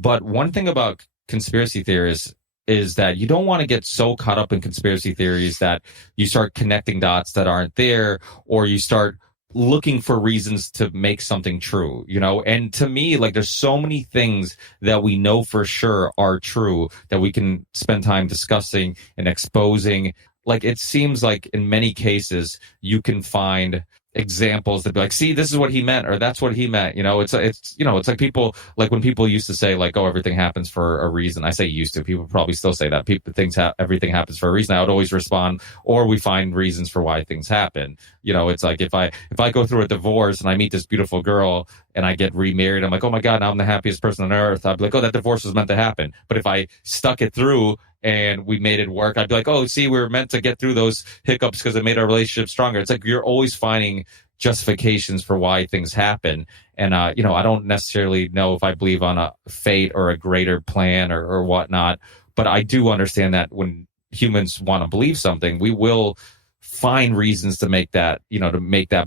But one thing about conspiracy theorists is that you don't want to get so caught up in conspiracy theories that you start connecting dots that aren't there, or you start looking for reasons to make something true, And to me, like, there's so many things that we know for sure are true that we can spend time discussing and exposing. Like, it seems like in many cases you can find examples that be like, see, this is what he meant, or that's what he meant. It's like people, like when people used to say like, oh, everything happens for a reason. I say used to, people probably still say that everything happens for a reason. I would always respond, or we find reasons for why things happen. It's like if I go through a divorce and I meet this beautiful girl and I get remarried, I'm like, oh my God, now I'm the happiest person on earth. I'd be like, oh, that divorce was meant to happen. But if I stuck it through and we made it work, I'd be like, oh, see, we were meant to get through those hiccups because it made our relationship stronger. It's like you're always finding justifications for why things happen. And, I don't necessarily know if I believe on a fate or a greater plan or whatnot, but I do understand that when humans want to believe something, we will find reasons to make that,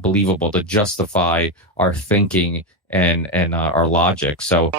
believable, to justify our thinking and our logic. So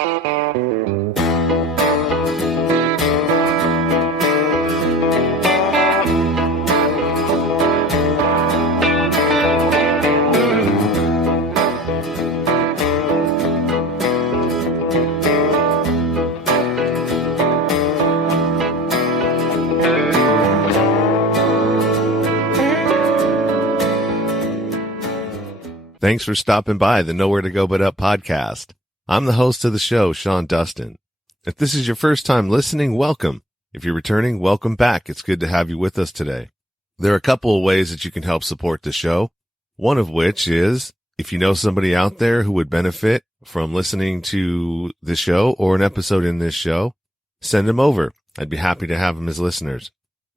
thanks for stopping by the Nowhere to Go But Up podcast. I'm the host of the show, Sean Dustin. If this is your first time listening, welcome. If you're returning, welcome back. It's good to have you with us today. There are a couple of ways that you can help support the show. One of which is if you know somebody out there who would benefit from listening to the show or an episode in this show, send them over. I'd be happy to have them as listeners.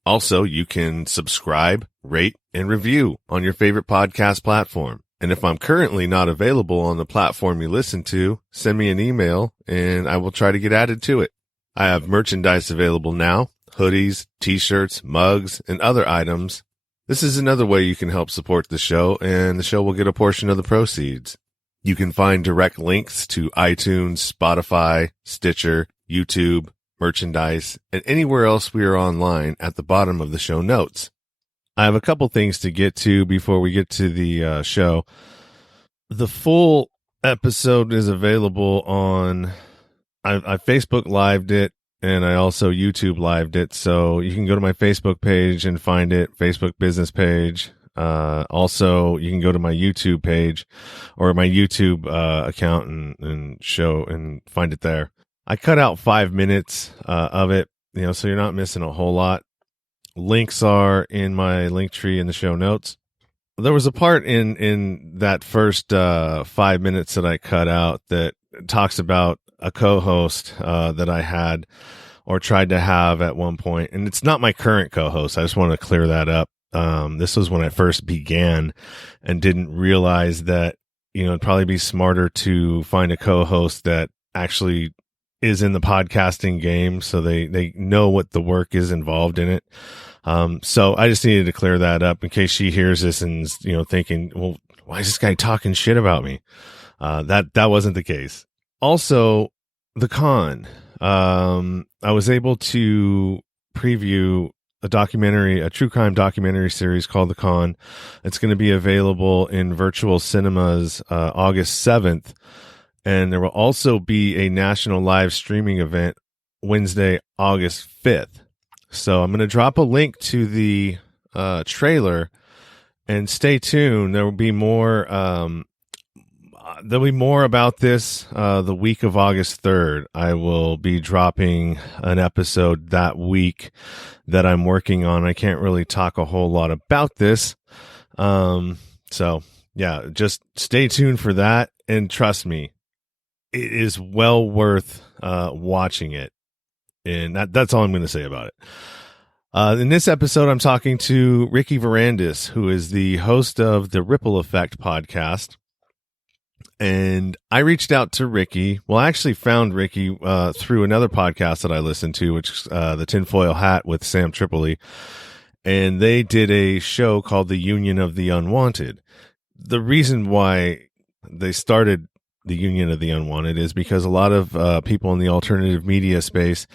Also, you can subscribe, rate, and review on your favorite podcast platform. And if I'm currently not available on the platform you listen to, send me an email and I will try to get added to it. I have merchandise available now, hoodies, t-shirts, mugs, and other items. This is another way you can help support the show, and the show will get a portion of the proceeds. You can find direct links to iTunes, Spotify, Stitcher, YouTube, merchandise, and anywhere else we are online at the bottom of the show notes. I have a couple things to get to before we get to the show. The full episode is available on, I Facebook Lived it, and I also YouTube Lived it. So you can go to my Facebook page and find it, Facebook business page. Also, you can go to my YouTube page or my YouTube account and show and find it there. I cut out 5 minutes of it, so you're not missing a whole lot. Links are in my link tree in the show notes. There was a part in that first 5 minutes that I cut out that talks about a co-host that I had or tried to have at one point. And it's not my current co-host. I just want to clear that up. This was when I first began and didn't realize that, it'd probably be smarter to find a co-host that actually is in the podcasting game so they know what the work is involved in it. So I just needed to clear that up in case she hears this and, thinking, well, why is this guy talking shit about me? That wasn't the case. Also, the con, I was able to preview a true crime documentary series called The Con. It's going to be available in virtual cinemas, August 7th. And there will also be a national live streaming event Wednesday, August 5th. So I'm going to drop a link to the trailer and stay tuned. There will be more. There'll be more about this the week of August 3rd. I will be dropping an episode that week that I'm working on. I can't really talk a whole lot about this. So yeah, just stay tuned for that. And trust me, it is well worth watching it. And that's all I'm going to say about it. In this episode, I'm talking to Ricky Varandas, who is the host of the Ripple Effect podcast. And I reached out to Ricky. Well, I actually found Ricky through another podcast that I listened to, which is the Tinfoil Hat with Sam Tripoli. And they did a show called The Union of the Unwanted. The reason why they started the Union of the Unwanted is because a lot of people in the alternative media space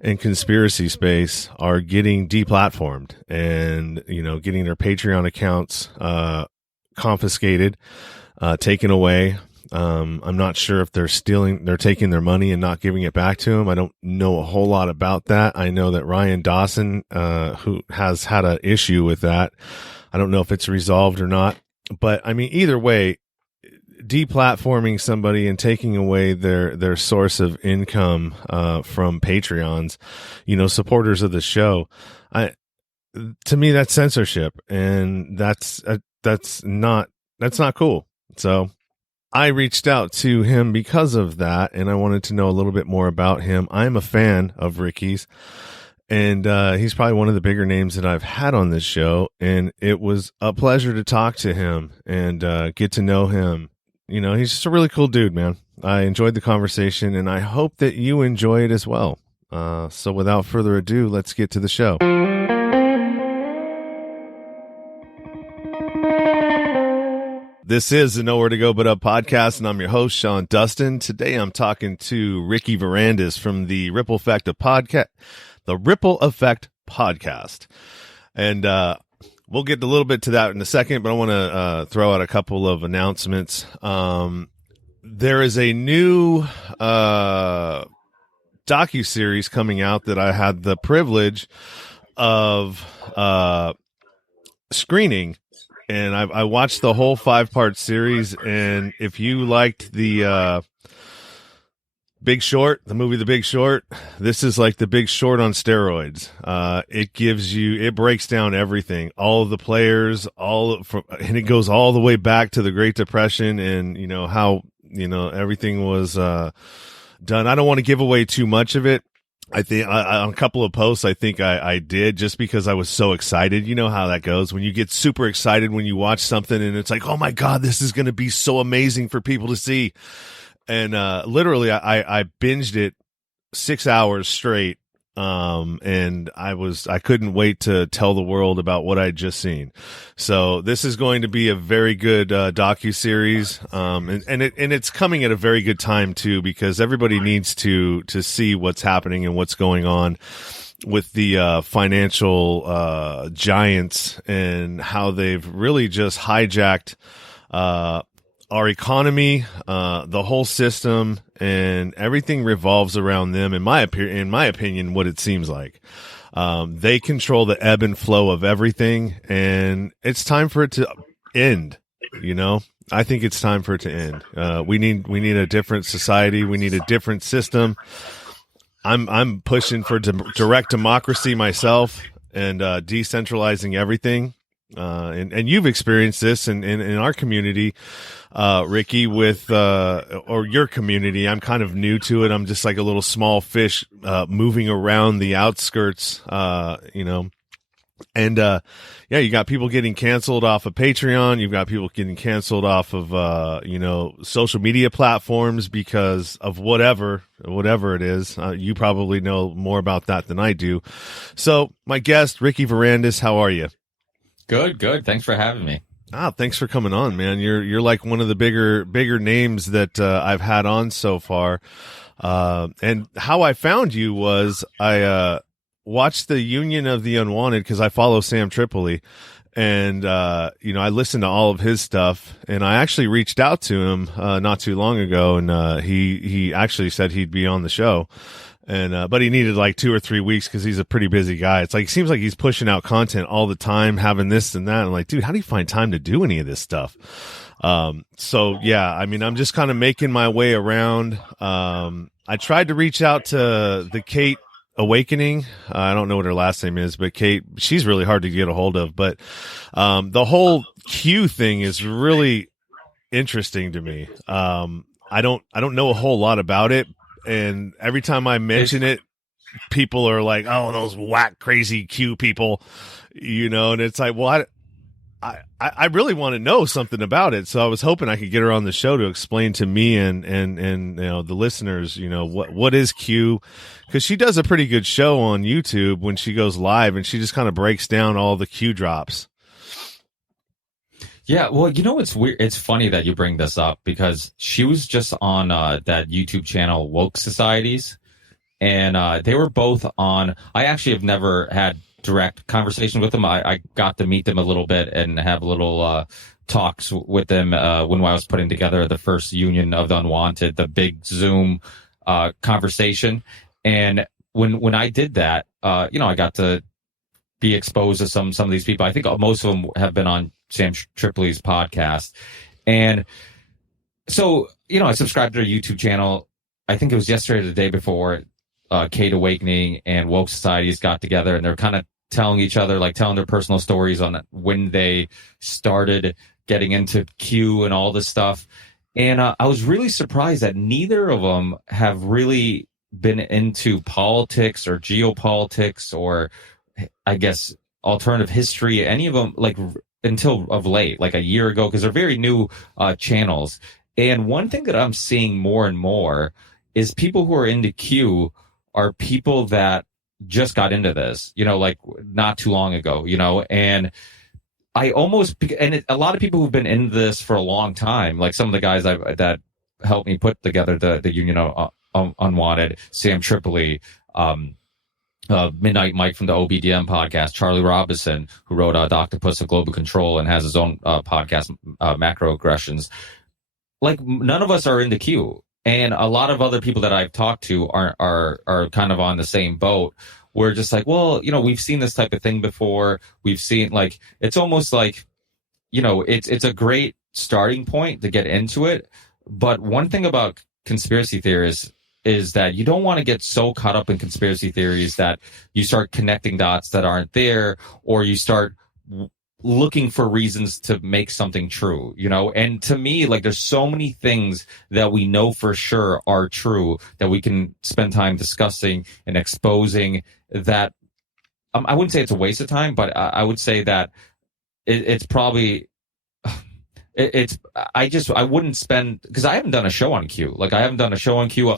and conspiracy space are getting deplatformed and, getting their Patreon accounts confiscated, taken away. I'm not sure if they're taking their money and not giving it back to them. I don't know a whole lot about that. I know that Ryan Dawson, who has had an issue with that. I don't know if it's resolved or not, but I mean, either way, deplatforming somebody and taking away their source of income, from Patreons, supporters of the show, to me, that's censorship, and that's not cool. So I reached out to him because of that, and I wanted to know a little bit more about him. I'm a fan of Ricky's, and he's probably one of the bigger names that I've had on this show, and it was a pleasure to talk to him and get to know him. He's just a really cool dude, man. I enjoyed the conversation, and I hope that you enjoy it as well. So without further ado, let's get to the show. This is the Nowhere to Go But Up podcast, and I'm your host, Sean Dustin. Today I'm talking to Ricky Varandas from the Ripple Effect podcast. And we'll get a little bit to that in a second, but I want to throw out a couple of announcements. There is a new docuseries coming out that I had the privilege of screening. And I watched the whole 5-part series, and if you liked the Big Short, the movie The Big Short, this is like The Big Short on steroids. It breaks down everything, all of the players, and it goes all the way back to the Great Depression, and how everything was done. I don't want to give away too much of it. I think on a couple of posts, I think I did, just because I was so excited. You know how that goes when you get super excited when you watch something and it's like, oh my God, this is going to be so amazing for people to see. And literally I binged it 6 hours straight. And I couldn't wait to tell the world about what I'd just seen. So this is going to be a very good docuseries. And it's coming at a very good time too, because everybody needs to see what's happening and what's going on with the financial giants and how they've really just hijacked our economy, the whole system, and everything revolves around them. In my opinion, what it seems like, they control the ebb and flow of everything, and it's time for it to end. I think it's time for it to end. We need a different society. We need a different system. I'm pushing for direct democracy myself, and decentralizing everything. And you've experienced this in our community, Ricky, with, or your community. I'm kind of new to it. I'm just like a little small fish, moving around the outskirts, and, you got people getting canceled off of Patreon. You've got people getting canceled off of, social media platforms because of whatever it is. You probably know more about that than I do. So my guest, Ricky Varandas, how are you? Good. Thanks for having me. Thanks for coming on, man. You're like one of the bigger names that I've had on so far. And how I found you was I watched the Union of the Unwanted because I follow Sam Tripoli, and I listened to all of his stuff, and I actually reached out to him not too long ago, and he actually said he'd be on the show. And, but he needed like 2 or 3 weeks because he's a pretty busy guy. It's like, it seems like he's pushing out content all the time, having this and that. I'm like, dude, how do you find time to do any of this stuff? So yeah, I mean, I'm just kind of making my way around. I tried to reach out to the Kate Awakening. I don't know what her last name is, but Kate, she's really hard to get a hold of, but, the whole Q thing is really interesting to me. I don't know a whole lot about it. And every time I mention it, people are like, "Oh, those whack, crazy Q people," and it's like, well, I really want to know something about it. So I was hoping I could get her on the show to explain to me and the listeners, what is Q, because she does a pretty good show on YouTube when she goes live, and she just kind of breaks down all the Q drops. Yeah, well, it's weird. It's funny that you bring this up because she was just on that YouTube channel Woke Societies, and they were both on. I actually have never had direct conversation with them. I got to meet them a little bit and have little talks with them when I was putting together the first Union of the Unwanted, the big Zoom conversation. And when I did that, I got to be exposed to some of these people. I think most of them have been on Sam Tripoli's podcast, and so I subscribed to their YouTube channel. I think it was yesterday or the day before. Kate Awakening and Woke Societies got together, and they're kind of telling each other, like telling their personal stories on when they started getting into Q and all this stuff. And I was really surprised that neither of them have really been into politics or geopolitics or, I guess, alternative history, any of them, like until of late, like a year ago, because they're very new channels. And one thing that I'm seeing more and more is people who are into Q are people that just got into this, like not too long ago, and I almost, and a lot of people who've been in this for a long time, like some of the guys that helped me put together the Union of Unwanted, Sam Tripoli, Midnight Mike from the OBDM podcast, Charlie Robinson, who wrote Octopus of Global Control and has his own podcast, Macroaggressions. Like none of us are into Q. And a lot of other people that I've talked to are kind of on the same boat. We're just like, well, we've seen this type of thing before. We've seen it's almost like, it's a great starting point to get into it. But one thing about conspiracy theories is that you don't want to get so caught up in conspiracy theories that you start connecting dots that aren't there, or you start looking for reasons to make something true, and to me, there's so many things that we know for sure are true that we can spend time discussing and exposing that I wouldn't say it's a waste of time, but I would say that it's probably I wouldn't spend, because I haven't done a show on Q. I haven't done a show on Q.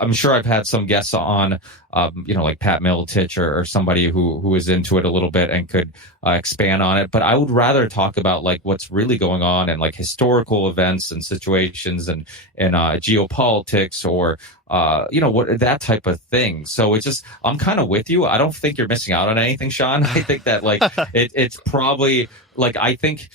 I'm sure I've had some guests on, like Pat Miletich or somebody who is into it a little bit and could expand on it. But I would rather talk about what's really going on and historical events and situations and geopolitics or what that type of thing. So it's just, I'm kind of with you. I don't think you're missing out on anything, Sean. I think that it's probably I think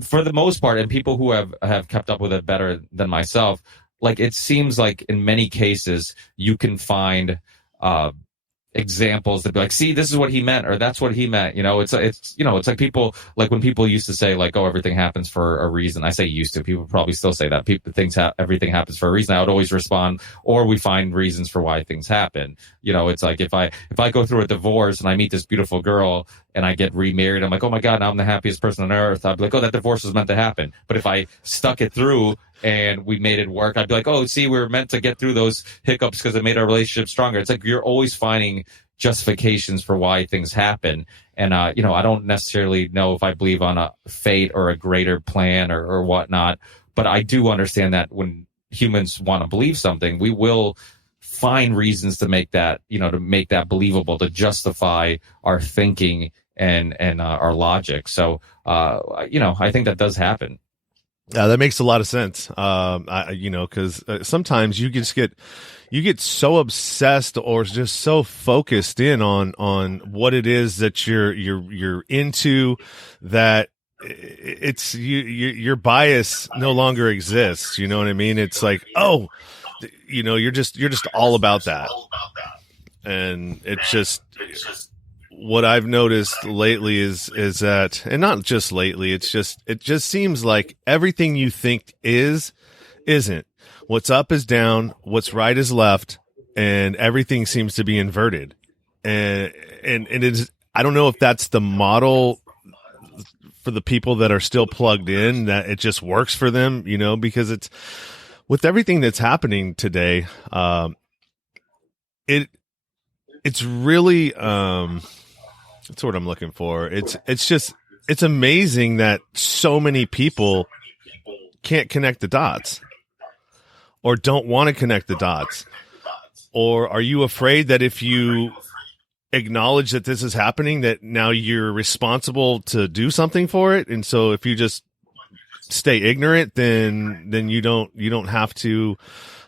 for the most part, and people who have kept up with it better than myself, it seems like in many cases you can find examples that be like, see, this is what he meant, or that's what he meant. It's like people, when people used to say oh, everything happens for a reason. I say used to, people probably still say that everything happens for a reason. I would always respond, or we find reasons for why things happen. It's like if I go through a divorce and I meet this beautiful girl and I get remarried, I'm like, oh my God, now I'm the happiest person on earth. I'd be like, oh, that divorce was meant to happen. But if I stuck it through and we made it work, I'd be like, oh, see, we were meant to get through those hiccups because it made our relationship stronger. It's like you're always finding justifications for why things happen. And, I don't necessarily know if I believe on a fate or a greater plan or whatnot, but I do understand that when humans want to believe something, we will find reasons to make that, to make that believable, to justify our thinking and our logic. So, I think that does happen. That makes a lot of sense. Because sometimes you get so obsessed or just so focused in on what it is that you're into that it's your bias no longer exists. You know what I mean? It's like, oh, you're just all about that. And it's just what I've noticed lately is that, and not just lately, it just seems like everything you think isn't. What's up is down, what's right is left, and everything seems to be inverted. And it is, I don't know if that's the model for the people that are still plugged in, that it just works for them, because it's, with everything that's happening today, it's really, that's what I'm looking for. It's amazing that so many people can't connect the dots or don't want to connect the dots. Or are you afraid that if you acknowledge that this is happening, that now you're responsible to do something for it. And so if you just stay ignorant, then you don't have to,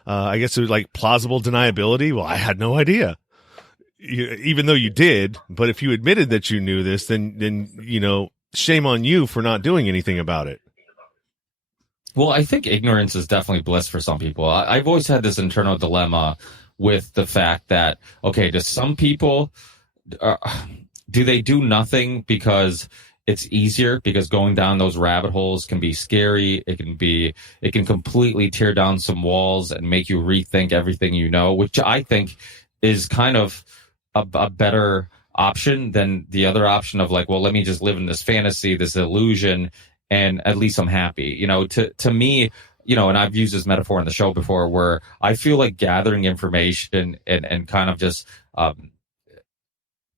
I guess it was like plausible deniability. Well, I had no idea. Even though you did, but if you admitted that you knew this, then, shame on you for not doing anything about it. Well, I think ignorance is definitely bliss for some people. I've always had this internal dilemma with the fact that, okay, do some people, do they do nothing because it's easier, because going down those rabbit holes can be scary. It can completely tear down some walls and make you rethink everything you know, which I think is kind of a better option than the other option of like, well, let me just live in this fantasy, this illusion, and at least I'm happy. To me, and I've used this metaphor in the show before, where I feel like gathering information and kind of just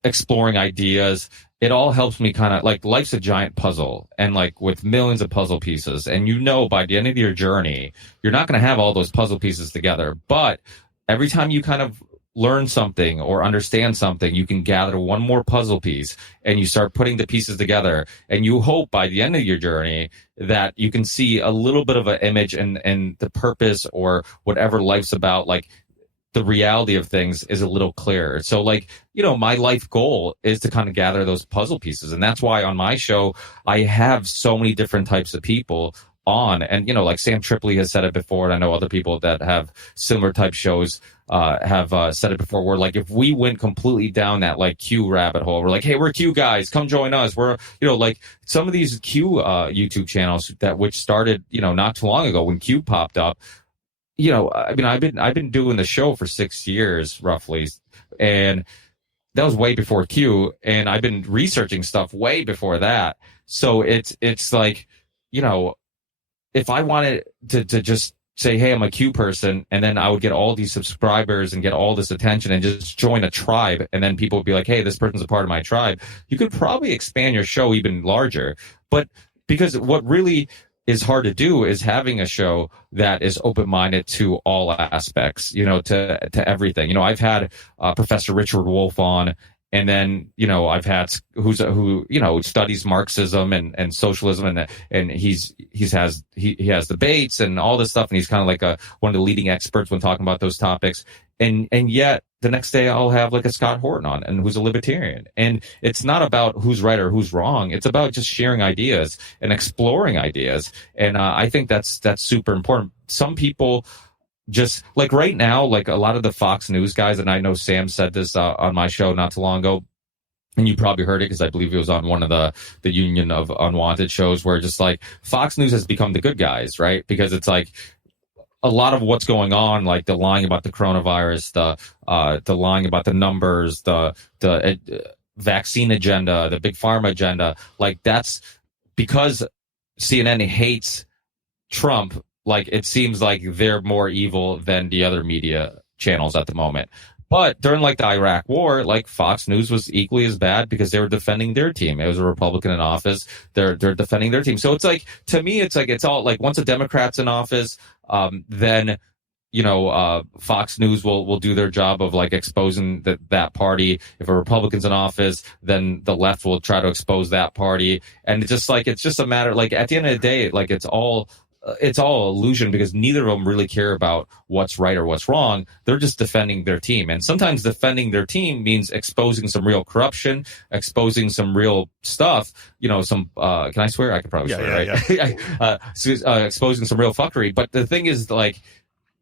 exploring ideas, it all helps me kind of like, life's a giant puzzle, and like with millions of puzzle pieces, and by the end of your journey, you're not going to have all those puzzle pieces together. But every time you kind of learn something or understand something, you can gather one more puzzle piece and you start putting the pieces together, and you hope by the end of your journey that you can see a little bit of an image and the purpose or whatever life's about, like the reality of things is a little clearer. So like, my life goal is to kind of gather those puzzle pieces. And that's why on my show, I have so many different types of people on. And, like Sam Tripoli has said it before, and I know other people that have similar type shows have said it before, where like, if we went completely down that like Q rabbit hole, we're like, hey, we're Q guys, come join us. We're, like some of these Q YouTube channels which started, not too long ago when Q popped up. I mean, I've been doing the show for 6 years roughly, and that was way before Q, and I've been researching stuff way before that. So it's like, if I wanted to just say, hey, I'm a Q person, and then I would get all these subscribers and get all this attention and just join a tribe, and then people would be like, hey, this person's a part of my tribe, you could probably expand your show even larger. But because what really is hard to do is having a show that is open-minded to all aspects, to everything. I've had Professor Richard Wolff on, and then, I've had who studies Marxism and socialism, and he has debates and all this stuff, and he's kind of like one of the leading experts when talking about those topics. And yet the next day I'll have like a Scott Horton on, and who's a libertarian. And it's not about who's right or who's wrong. It's about just sharing ideas and exploring ideas. And I think that's super important. Some people just like right now, like a lot of the Fox News guys, and I know Sam said this on my show not too long ago, and you probably heard it because I believe it was on one of the Union of Unwanted shows, where just like Fox News has become the good guys, right? Because it's like a lot of what's going on, like the lying about the coronavirus, the lying about the numbers, the vaccine agenda, the big pharma agenda, like that's because CNN hates Trump. Like it seems like they're more evil than the other media channels at the moment. But during like the Iraq war, like Fox News was equally as bad because they were defending their team. It was a Republican in office. They're defending their team. So it's like, to me, it's like, it's all like once a Democrat's in office, then, Fox News will do their job of like exposing that party. If a Republican's in office, then the left will try to expose that party. And it's just a matter, like at the end of the day, like it's all illusion, because neither of them really care about what's right or what's wrong. They're just defending their team. And sometimes defending their team means exposing some real corruption, exposing some real stuff, can I swear? I could probably swear, right? Yeah. Exposing some real fuckery. But the thing is, like,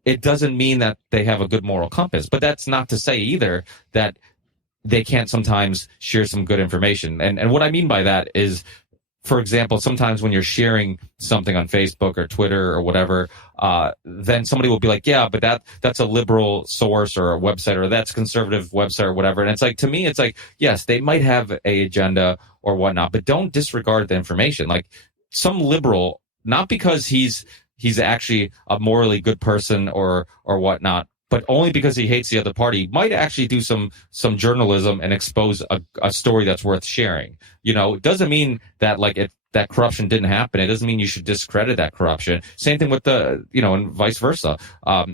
it doesn't mean that they have a good moral compass. But that's not to say either that they can't sometimes share some good information. And what I mean by that is, for example, sometimes when you're sharing something on Facebook or Twitter or whatever, then somebody will be like, yeah, but that's a liberal source or a website, or that's a conservative website or whatever. And it's like, to me, it's like, yes, they might have a agenda or whatnot, but don't disregard the information. Like some liberal, not because he's actually a morally good person or whatnot, but only because he hates the other party, might actually do some journalism and expose a story that's worth sharing. It doesn't mean that that corruption didn't happen. It doesn't mean you should discredit that corruption. Same thing with and vice versa.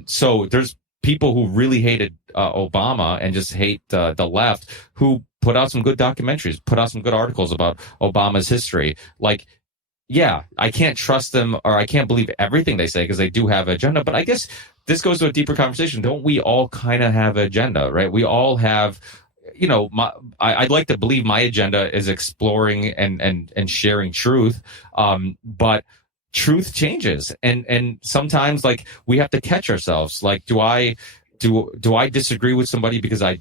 So there's people who really hated Obama and just hate the left, who put out some good documentaries, put out some good articles about Obama's history. Like, yeah, I can't trust them, or I can't believe everything they say because they do have an agenda. But I guess this goes to a deeper conversation. Don't we all kind of have an agenda, right? We all have, I'd like to believe my agenda is exploring and sharing truth. But truth changes, and sometimes, like, we have to catch ourselves. Like, do I disagree with somebody because I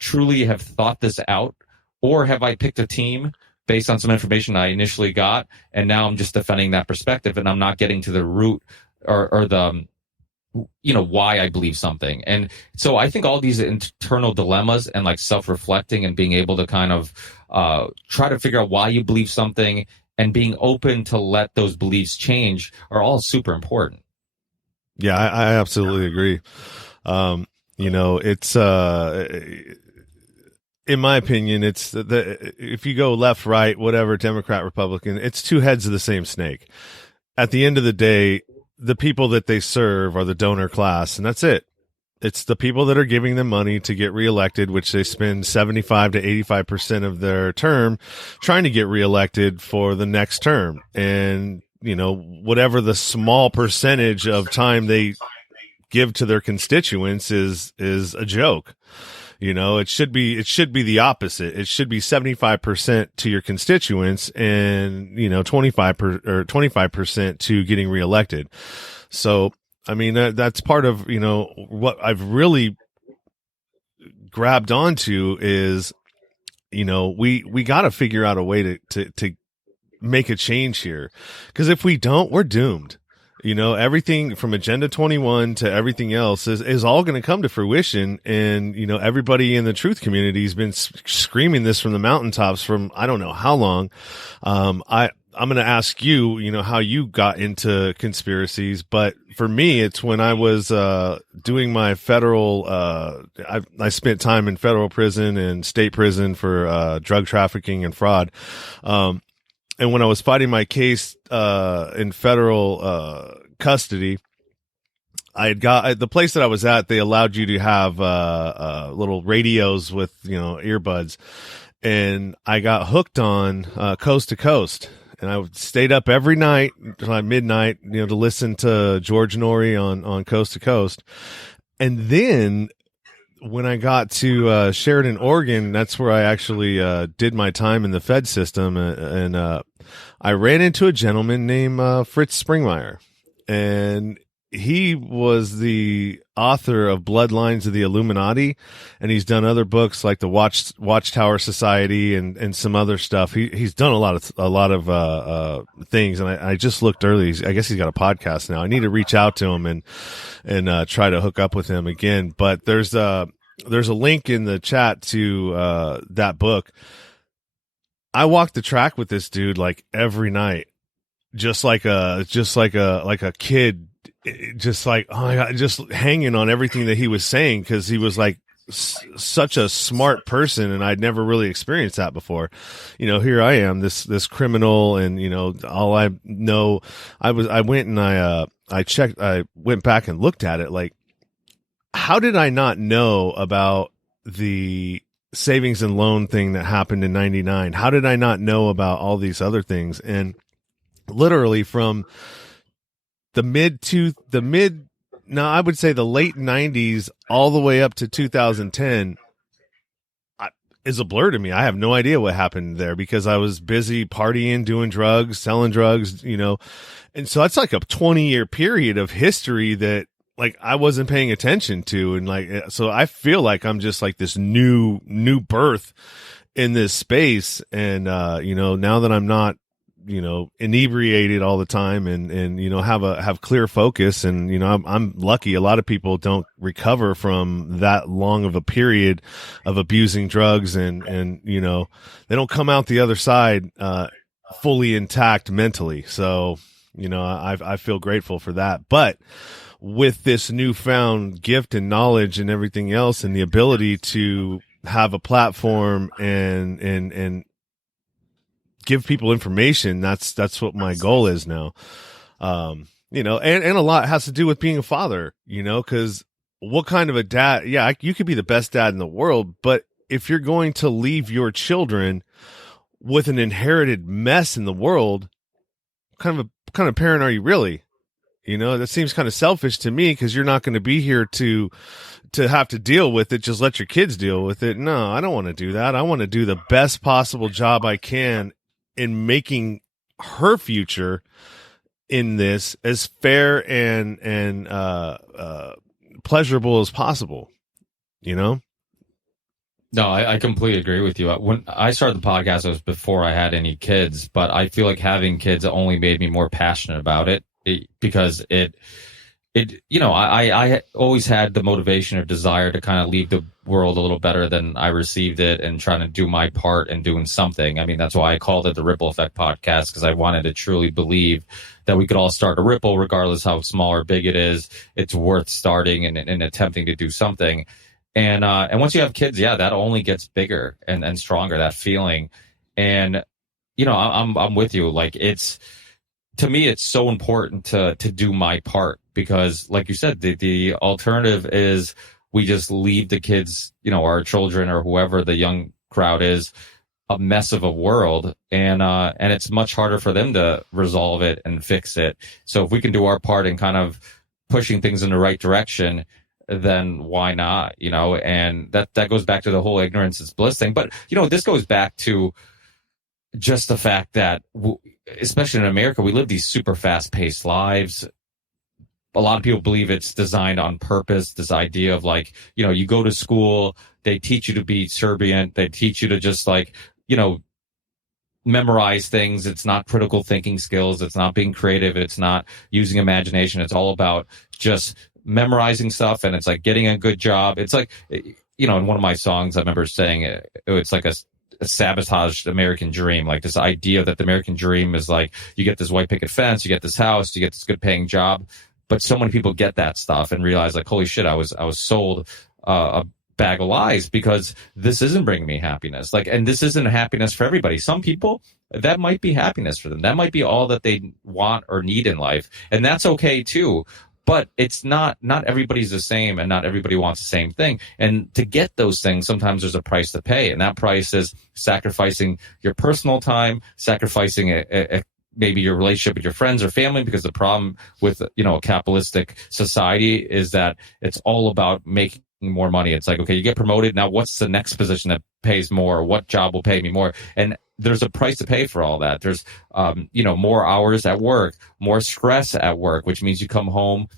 truly have thought this out, or have I picked a team based on some information I initially got, and now I'm just defending that perspective, and I'm not getting to the root or the why I believe something. And so I think all these internal dilemmas and like self-reflecting and being able to kind of try to figure out why you believe something and being open to let those beliefs change are all super important. Yeah, I absolutely agree. It's in my opinion, it's if you go left, right, whatever, Democrat, Republican, it's two heads of the same snake. At the end of the day, the people that they serve are the donor class, and that's it. It's the people that are giving them money to get reelected, which they spend 75 to 85% of their term trying to get reelected for the next term. And, whatever the small percentage of time they give to their constituents is a joke. It should be the opposite. It should be 75% to your constituents and, 25% to getting reelected. So, I mean, that's part of, what I've really grabbed onto is, we got to figure out a way to make a change here. Because if we don't, we're doomed. Everything from Agenda 21 to everything else is all going to come to fruition. And, everybody in the truth community has been screaming this from the mountaintops from I don't know how long. I'm going to ask you, how you got into conspiracies. But for me, it's when I was doing my federal, I spent time in federal prison and state prison for drug trafficking and fraud. And when I was fighting my case in federal custody, the place that I was at, they allowed you to have little radios with, earbuds. And I got hooked on Coast to Coast. And I stayed up every night until midnight, to listen to George Norrie on Coast to Coast. And then when I got to Sheridan, Oregon, that's where I actually did my time in the Fed system. And I ran into a gentleman named Fritz Springmeier. And he was the author of Bloodlines of the Illuminati, and he's done other books like the Watchtower Society and some other stuff. He's done a lot of things, and I just looked early. I guess he's got a podcast now. I need to reach out to him and try to hook up with him again. But there's a link in the chat to that book. I walked the track with this dude like every night, just like a kid. Just like, oh my God, just hanging on everything that he was saying, because he was like such a smart person, and I'd never really experienced that before. Here I am, this criminal, and all I know, I went back and looked at it, like, how did I not know about the savings and loan thing that happened in 99? How did I not know about all these other things? And literally from I would say the late 90s all the way up to 2010 is a blur to me. I have no idea what happened there because I was busy partying, doing drugs, selling drugs, and so that's like a 20-year period of history that like I wasn't paying attention to. And like, so I feel like I'm just like this new birth in this space. And, now that I'm not, inebriated all the time and have clear focus. And, I'm lucky. A lot of people don't recover from that long of a period of abusing drugs and, they don't come out the other side, fully intact mentally. So, I feel grateful for that. But with this newfound gift and knowledge and everything else and the ability to have a platform and give people information, that's what my goal is now. And a lot has to do with being a father, because what kind of a dad? Yeah, you could be the best dad in the world, but if you're going to leave your children with an inherited mess in the world, what kind of parent are you really? You know, that seems kind of selfish to me, because you're not going to be here to have to deal with it. Just let your kids deal with it. No, I don't want to do that. I want to do the best possible job I can in making her future in this as fair and pleasurable as possible. You know? No, I completely agree with you. When I started the podcast, it was before I had any kids, but I feel like having kids only made me more passionate about it, because I always had the motivation or desire to kind of leave the world a little better than I received it, and trying to do my part and doing something. I mean, that's why I called it the Ripple Effect Podcast, because I wanted to truly believe that we could all start a ripple, regardless how small or big it is. It's worth starting and attempting to do something. And once you have kids, yeah, that only gets bigger and stronger, that feeling. And, I'm with you. Like, to me, it's so important to do my part, because like you said, the alternative is we just leave the kids, our children or whoever the young crowd is, a mess of a world. And it's much harder for them to resolve it and fix it. So if we can do our part in kind of pushing things in the right direction, then why not? And that goes back to the whole ignorance is bliss thing. But, this goes back to just the fact that, especially in America, we live these super fast paced lives. A lot of people believe it's designed on purpose. This idea of like, you go to school, they teach you to be subservient. They teach you to just like, memorize things. It's not critical thinking skills. It's not being creative. It's not using imagination. It's all about just memorizing stuff, and it's like getting a good job. It's like, in one of my songs, I remember saying it's like a sabotaged American dream, like this idea that the American dream is like, you get this white picket fence, you get this house, you get this good paying job. But so many people get that stuff and realize like, holy shit, I was sold a bag of lies, because this isn't bringing me happiness. Like, and this isn't happiness for everybody. Some people, that might be happiness for them. That might be all that they want or need in life. And that's okay too. But it's not everybody's the same, and not everybody wants the same thing. And to get those things, sometimes there's a price to pay. And that price is sacrificing your personal time, sacrificing maybe your relationship with your friends or family, because the problem with, a capitalistic society is that it's all about making more money. It's like, okay, you get promoted. Now what's the next position that pays more? What job will pay me more? And there's a price to pay for all that. There's, more hours at work, more stress at work, which means you come home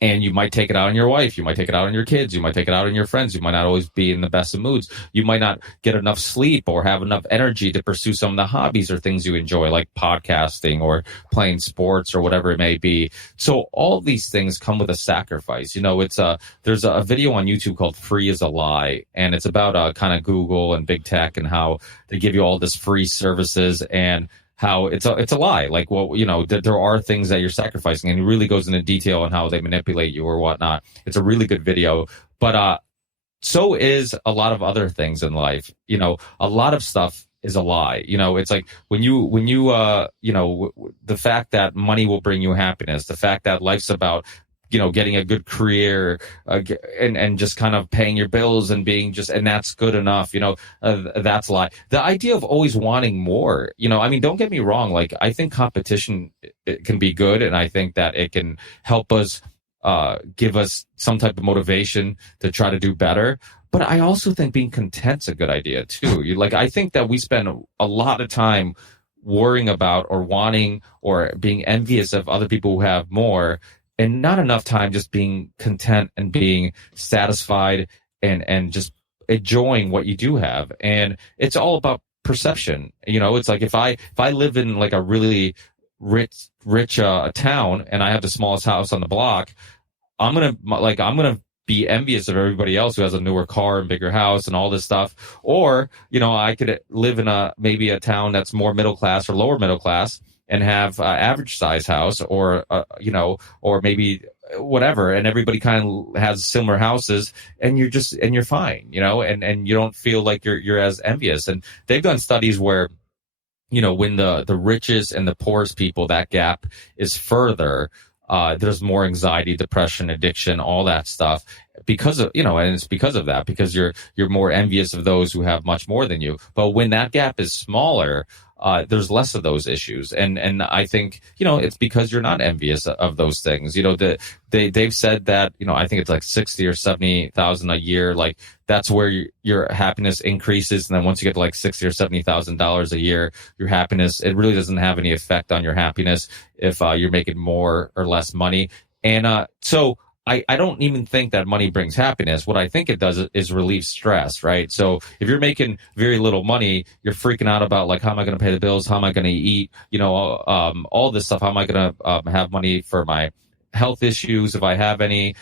and you might take it out on your wife. You might take it out on your kids. You might take it out on your friends. You might not always be in the best of moods. You might not get enough sleep or have enough energy to pursue some of the hobbies or things you enjoy, like podcasting or playing sports or whatever it may be. So all these things come with a sacrifice. There's a video on YouTube called Free is a Lie, and it's about kind of Google and big tech and how they give you all this free services, and how it's a lie. Like, well, there are things that you're sacrificing, and it really goes into detail on how they manipulate you or whatnot. It's a really good video, but so is a lot of other things in life. A lot of stuff is a lie. It's like when you the fact that money will bring you happiness, the fact that life's about getting a good career, and just kind of paying your bills and being and that's good enough. That's a lie. The idea of always wanting more, don't get me wrong. Like, I think competition, it can be good. And I think that it can help us, give us some type of motivation to try to do better. But I also think being content's a good idea too. I think that we spend a lot of time worrying about or wanting or being envious of other people who have more, and not enough time just being content and being satisfied and just enjoying what you do have. And it's all about perception. It's like if I live in like a really rich town and I have the smallest house on the block, I'm gonna be envious of everybody else who has a newer car and bigger house and all this stuff. Or, I could live in maybe a town that's more middle class or lower middle class and have average size house, or or maybe whatever, and everybody kind of has similar houses, and you're fine, and you don't feel like you're as envious. And they've done studies where, when the richest and the poorest people, that gap is further, There's more anxiety, depression, addiction, all that stuff because of, and it's because of that, because you're more envious of those who have much more than you. But when that gap is smaller, there's less of those issues. And I think, it's because you're not envious of those things. They've said that, I think it's like 60 or 70,000 a year. Like that's where your happiness increases. And then once you get to like 60 or $70,000 a year, your happiness, it really doesn't have any effect on your happiness if you're making more or less money. And so I don't even think that money brings happiness. What I think it does is relieve stress, right? So if you're making very little money, you're freaking out about like, how am I going to pay the bills? How am I going to eat? All this stuff. How am I going to have money for my health issues, if I have any,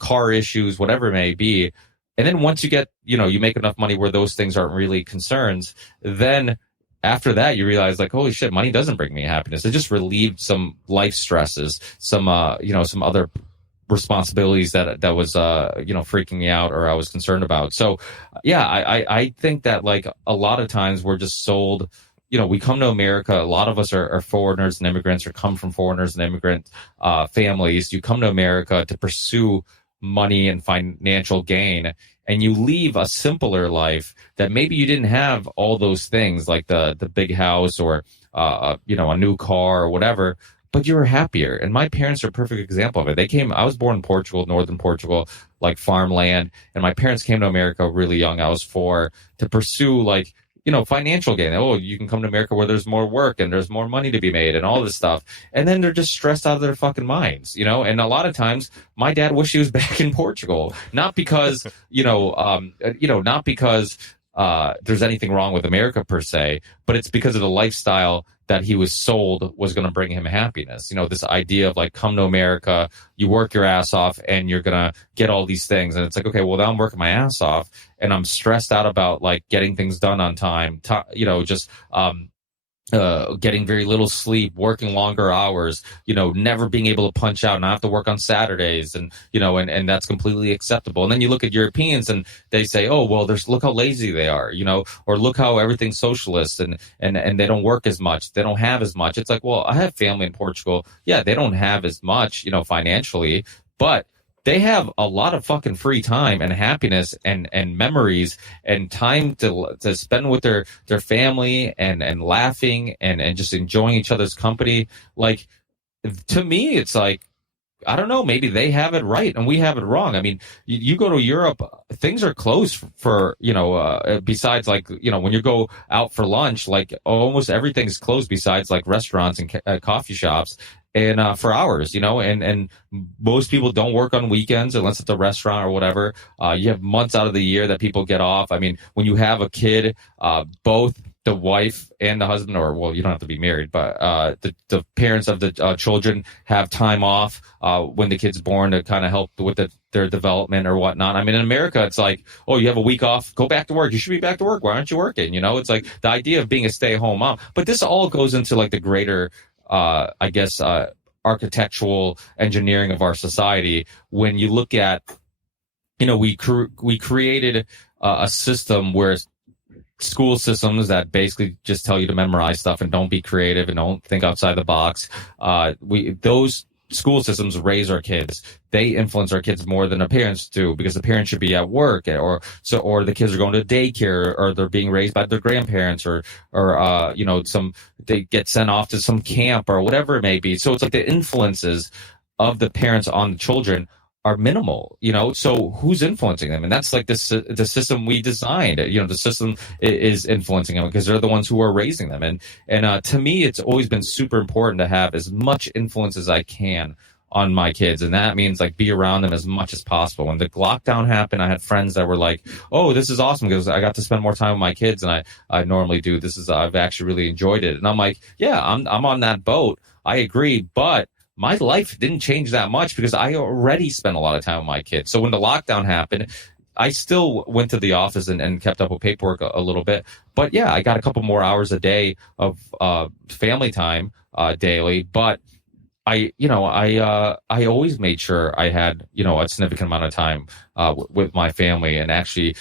car issues, whatever it may be. And then once you get, you make enough money where those things aren't really concerns, then after that, you realize like, holy shit, money doesn't bring me happiness. It just relieved some life stresses, some other responsibilities that was freaking me out or I was concerned about. So yeah, I think that like a lot of times we're just sold, we come to America, a lot of us are foreigners and immigrants or come from foreigners and immigrant families. You come to America to pursue money and financial gain, and you leave a simpler life that maybe you didn't have all those things like the big house or a new car or whatever, but you were happier. And my parents are a perfect example of it. I was born in Portugal, northern Portugal, like farmland. And my parents came to America really young. I was 4 to pursue like, financial gain. Oh, you can come to America where there's more work and there's more money to be made and all this stuff. And then they're just stressed out of their fucking minds, and a lot of times my dad wished he was back in Portugal, not because, not because there's anything wrong with America per se, but it's because of the lifestyle that he was sold was going to bring him happiness. This idea of like, come to America, you work your ass off and you're going to get all these things. And it's like, okay, well, now I'm working my ass off and I'm stressed out about like getting things done on time, getting very little sleep, working longer hours, never being able to punch out and I have to work on Saturdays and that's completely acceptable. And then you look at Europeans and they say, oh, well, look how lazy they are, or look how everything's socialist and they don't work as much. They don't have as much. It's like, well, I have family in Portugal. Yeah, they don't have as much, financially, but they have a lot of fucking free time and happiness and memories and time to spend with their family and laughing and just enjoying each other's company. Like, to me, it's like, I don't know, maybe they have it right and we have it wrong. I mean, you go to Europe, things are closed for besides like, when you go out for lunch, like almost everything's closed besides like restaurants and coffee shops. And for hours, and most people don't work on weekends unless it's a restaurant or whatever. You have months out of the year that people get off. I mean, when you have a kid, both the wife and the husband, or well, you don't have to be married, but the parents of the children have time off when the kid's born to kind of help with their development or whatnot. I mean, in America, it's like, oh, you have a week off, go back to work. You should be back to work. Why aren't you working? It's like the idea of being a stay-at-home mom. But this all goes into like the greater architectural engineering of our society. When you look at, we created a system where school systems that basically just tell you to memorize stuff and don't be creative and don't think outside the box. Those school systems raise our kids. They influence our kids more than the parents do because the parents should be at work or the kids are going to daycare or they're being raised by their grandparents or they get sent off to some camp or whatever it may be. So it's like the influences of the parents on the children are minimal, so who's influencing them? And that's like the system we designed, the system is influencing them because they're the ones who are raising them. And to me, it's always been super important to have as much influence as I can on my kids. And that means like be around them as much as possible. When the lockdown happened, I had friends that were like, oh, this is awesome because I got to spend more time with my kids than I normally do. I've actually really enjoyed it. And I'm like, yeah, I'm on that boat. I agree. But my life didn't change that much because I already spent a lot of time with my kids. So when the lockdown happened, I still went to the office and kept up with paperwork a little bit. But yeah, I got a couple more hours a day of family time daily. But I always made sure I had, a significant amount of time with my family and actually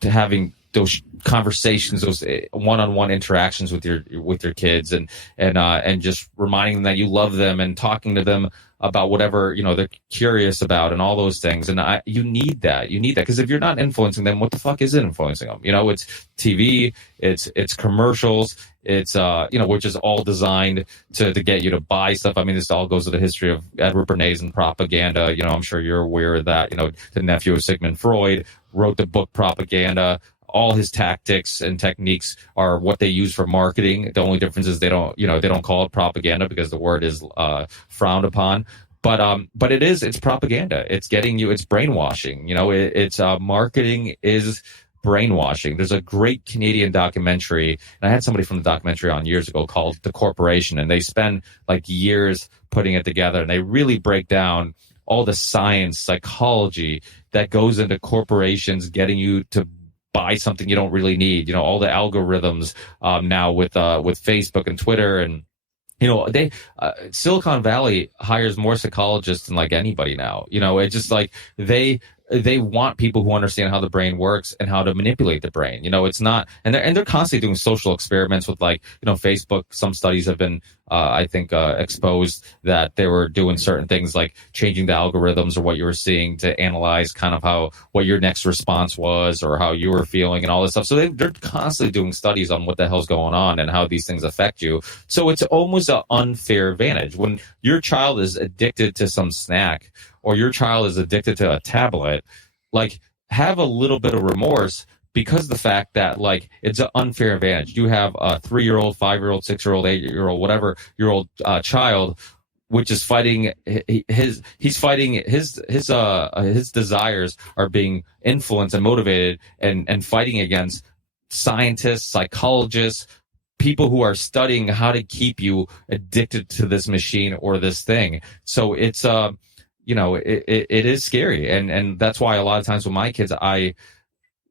having those conversations, those one-on-one interactions with your kids, and just reminding them that you love them and talking to them about whatever they're curious about and all those things. And you need that because if you're not influencing them, what the fuck is it influencing them? It's TV, it's commercials, it's which is all designed to get you to buy stuff. I mean, this all goes to the history of Edward Bernays and propaganda. I'm sure you're aware of that. The nephew of Sigmund Freud wrote the book Propaganda. All his tactics and techniques are what they use for marketing. The only difference is they don't call it propaganda because the word is frowned upon. But it's propaganda. It's getting you. It's brainwashing. It's marketing is brainwashing. There's a great Canadian documentary, and I had somebody from the documentary on years ago called The Corporation, and they spend like years putting it together, and they really break down all the science, psychology that goes into corporations getting you to buy something you don't really need. All the algorithms now with Facebook and Twitter, and they Silicon Valley hires more psychologists than like anybody now. It's just like they want people who understand how the brain works and how to manipulate the brain. It's not, and they're constantly doing social experiments with Facebook. Some studies have been, I think, exposed that they were doing certain things like changing the algorithms or what you were seeing to analyze kind of what your next response was or how you were feeling and all this stuff. So they're constantly doing studies on what the hell's going on and how these things affect you. So it's almost an unfair advantage when your child is addicted to some snack or your child is addicted to a tablet. Like, have a little bit of remorse because of the fact that it's an unfair advantage. You have a 3-year-old, 5-year-old, 6-year-old, 8-year-old, whatever year old child, which is fighting his desires are being influenced and motivated and fighting against scientists, psychologists, people who are studying how to keep you addicted to this machine or this thing. So it's it is scary, and that's why a lot of times with my kids, I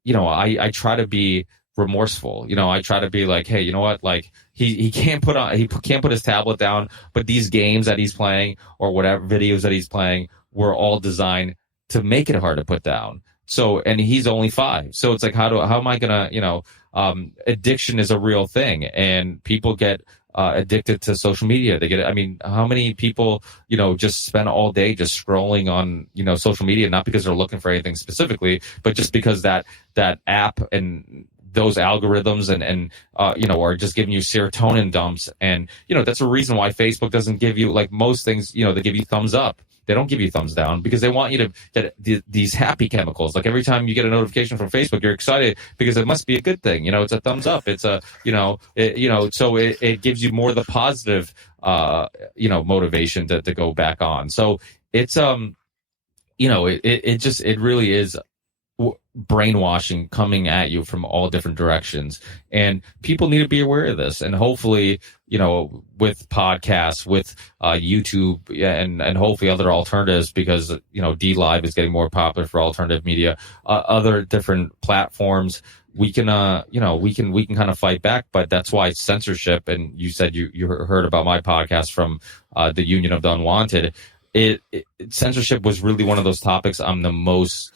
try to be remorseful. I try to be like, hey, you know what? Like he can't put his tablet down, but these games that he's playing or whatever videos that he's playing were all designed to make it hard to put down. So, and he's only 5. So it's like, how am I gonna, addiction is a real thing, and people get addicted to social media. How many people, just spend all day just scrolling on, social media, not because they're looking for anything specifically, but just because that app and those algorithms and are just giving you serotonin dumps. And, that's a reason why Facebook doesn't give you, like most things, they give you thumbs up. They don't give you thumbs down because they want you to get these happy chemicals. Like every time you get a notification from Facebook, you're excited because it must be a good thing. It's a thumbs up. It's a, so it gives you more the positive, motivation to go back on. So it's, it really is brainwashing coming at you from all different directions, and people need to be aware of this. And hopefully, with podcasts, with YouTube, and hopefully other alternatives, because DLive is getting more popular for alternative media, other different platforms, we can kind of fight back. But that's why censorship, and you said you heard about my podcast from the Union of the Unwanted. Censorship was really one of those topics I'm the most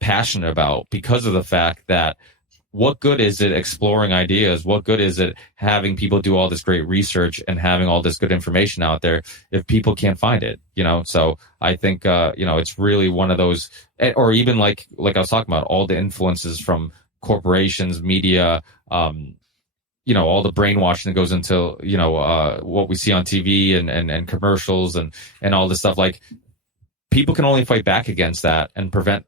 passionate about, because of the fact that what good is it exploring ideas? What good is it having people do all this great research and having all this good information out there if people can't find it? So I think it's really one of those, or even like I was talking about, all the influences from corporations, media, all the brainwashing that goes into what we see on TV and commercials and all this stuff. Like, people can only fight back against that and prevent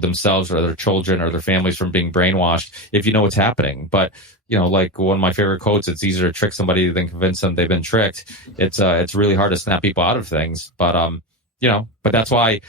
themselves or their children or their families from being brainwashed if you know what's happening. But like one of my favorite quotes, it's easier to trick somebody than convince them they've been tricked. It's really hard to snap people out of things. But but that's why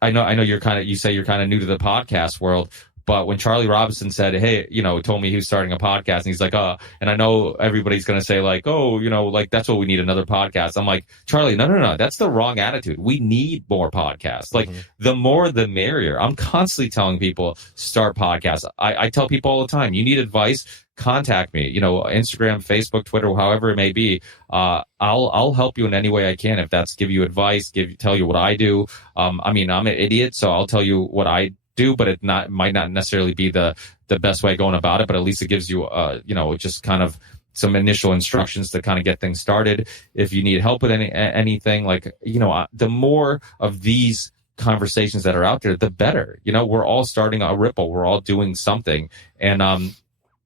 I know you say you're kind of new to the podcast world. But when Charlie Robinson said, hey, told me he was starting a podcast, and he's like, and I know everybody's going to say like, oh, like that's what we need, another podcast. I'm like, Charlie, no. That's the wrong attitude. We need more podcasts. Like, the more, the merrier. I'm constantly telling people, start podcasts. I tell people all the time, you need advice, contact me, Instagram, Facebook, Twitter, however it may be. I'll help you in any way I can. If that's give you advice, tell you what I do. I'm an idiot, so I'll tell you what I do, but it might not necessarily be the best way going about it, but at least it gives you, just kind of some initial instructions to kind of get things started. If you need help with anything, like, the more of these conversations that are out there, the better. We're all starting a ripple. We're all doing something. And,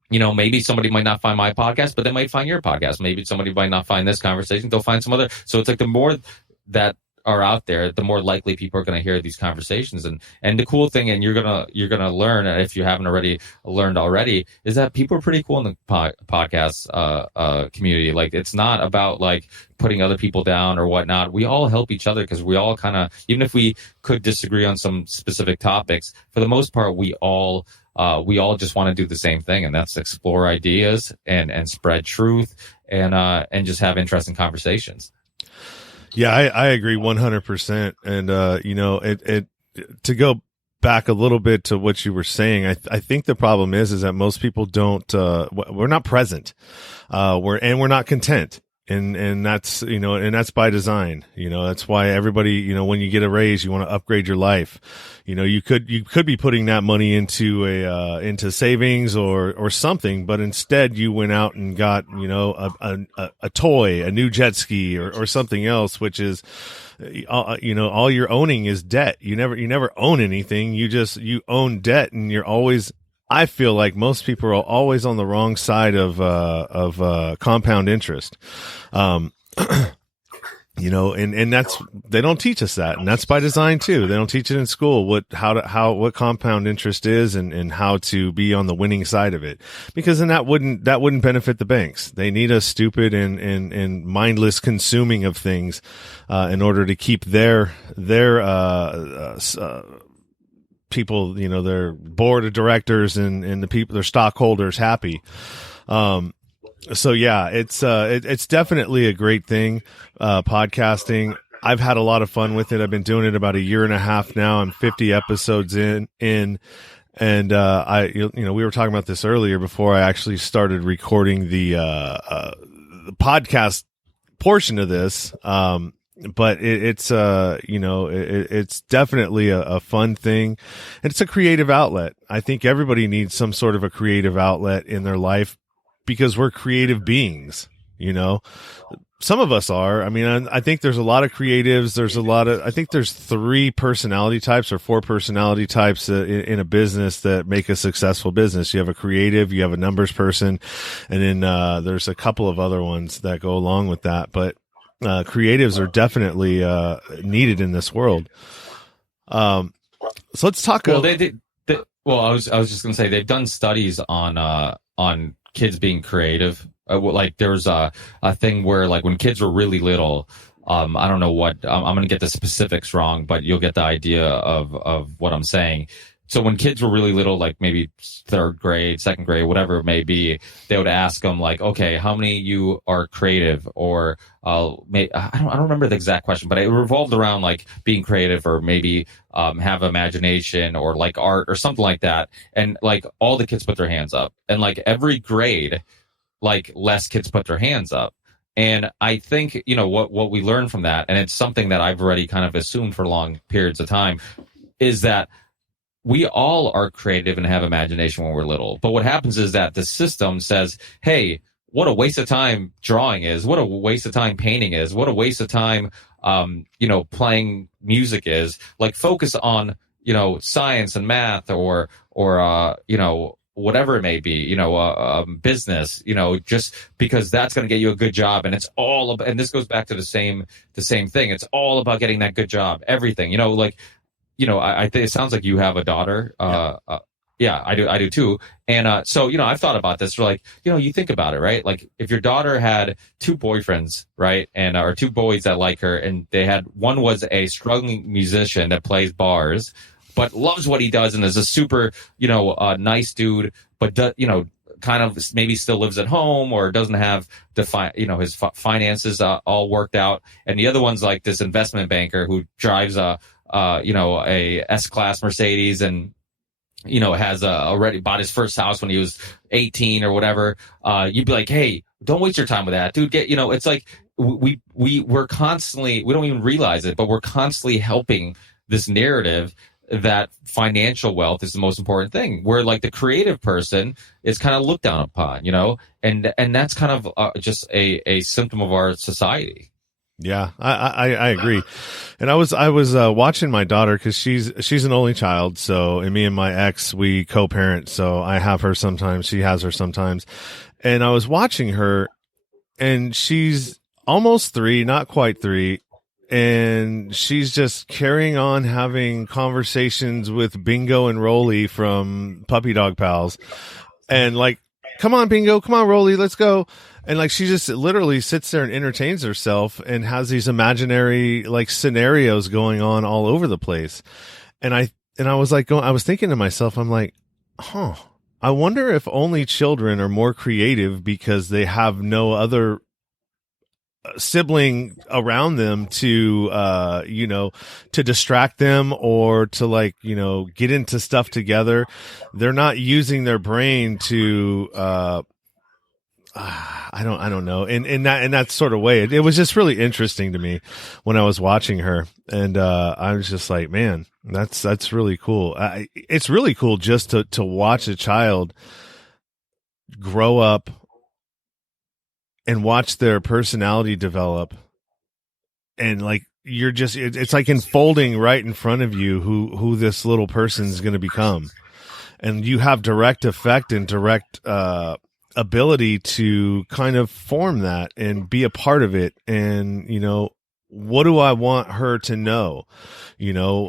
maybe somebody might not find my podcast, but they might find your podcast. Maybe somebody might not find this conversation. They'll find some other. So it's like the more that are out there, the more likely people are going to hear these conversations. And the cool thing, and you're gonna learn, if you haven't already learned already, is that people are pretty cool in the podcast community. Like, it's not about like putting other people down or whatnot. We all help each other because we all kind of, even if we could disagree on some specific topics, for the most part, we all just want to do the same thing, and that's explore ideas and spread truth and just have interesting conversations. Yeah, I agree 100%. And, to go back a little bit to what you were saying, I think the problem is that most people we're not present. We're not content. And that's, and that's by design. That's why everybody, when you get a raise, you want to upgrade your life. You could be putting that money into savings or something, but instead you went out and got, a toy, a new jet ski or something else, which is, all you're owning is debt. You never own anything. You own debt, and you're always, I feel like most people are always on the wrong side of compound interest. And that's, they don't teach us that. And that's by design too. They don't teach it in school, what compound interest is and how to be on the winning side of it. Because then that wouldn't benefit the banks. They need us stupid and mindless consuming of things, in order to keep their people, their board of directors and the people, their stockholders happy. So yeah, it's definitely a great thing, podcasting. I've had a lot of fun with it. I've been doing it about 1.5 years now. I'm 50 episodes in, and we were talking about this earlier before I actually started recording the podcast portion of this. But it's definitely a fun thing. And it's a creative outlet. I think everybody needs some sort of a creative outlet in their life because we're creative beings, Some of us are. I mean, I think there's a lot of creatives. I think there's 3 personality types or 4 personality types in a business that make a successful business. You have a creative, you have a numbers person, and then there's a couple of other ones that go along with that. But creatives are definitely needed in this world. So let's talk. Well, I was just going to say they've done studies on kids being creative. Like there's a thing where like when kids were really little, I don't know what I'm going to get the specifics wrong, but you'll get the idea of what I'm saying. So when kids were really little, like maybe 3rd grade, 2nd grade, whatever it may be, they would ask them like, okay, how many of you are creative? Or I don't remember the exact question, but it revolved around like being creative or maybe have imagination or like art or something like that. And like all the kids put their hands up. And like every grade, like less kids put their hands up. And I think, what we learned from that, and it's something that I've already kind of assumed for long periods of time, is that we all are creative and have imagination when we're little. But what happens is that the system says, hey, what a waste of time drawing is, what a waste of time painting is, what a waste of time, playing music is. Like focus on, science and math or whatever it may be, business, just because that's going to get you a good job. And it's all about, and this goes back to the same thing. It's all about getting that good job, everything, I think it sounds like you have a daughter. Yeah, I do too. And so, I've thought about this. Like, you think about it, right? Like if your daughter had 2 boyfriends, right? And or 2 boys that like her, and one was a struggling musician that plays bars, but loves what he does and is a super, nice dude, but kind of maybe still lives at home or doesn't have his finances all worked out. And the other one's like this investment banker who drives a S-Class Mercedes and, has already bought his first house when he was 18 or whatever. You'd be like, hey, don't waste your time with that, dude. It's like we're constantly, we don't even realize it, but we're constantly helping this narrative that financial wealth is the most important thing, where like the creative person is kind of looked down upon, and that's kind of just a symptom of our society. Yeah, I agree. And I was watching my daughter, because she's an only child. So, and me and my ex, we co-parent. So I have her sometimes, she has her sometimes. And I was watching her, and she's almost 3, not quite 3. And she's just carrying on having conversations with Bingo and Rolly from Puppy Dog Pals. And like, come on, Bingo, come on, Rolly, let's go. And like, she just literally sits there and entertains herself and has these imaginary like scenarios going on all over the place. And I was like, I was thinking to myself, I'm like, I wonder if only children are more creative because they have no other sibling around them to to distract them or to like, get into stuff together. They're not using their brain to I don't know. In that sort of way, it was just really interesting to me when I was watching her, and I was just like, man, that's really cool. It's really cool just to watch a child grow up and watch their personality develop, and like it's like unfolding right in front of you who this little person's going to become, and you have direct effect and direct ability to kind of form that and be a part of it. And, what do I want her to know?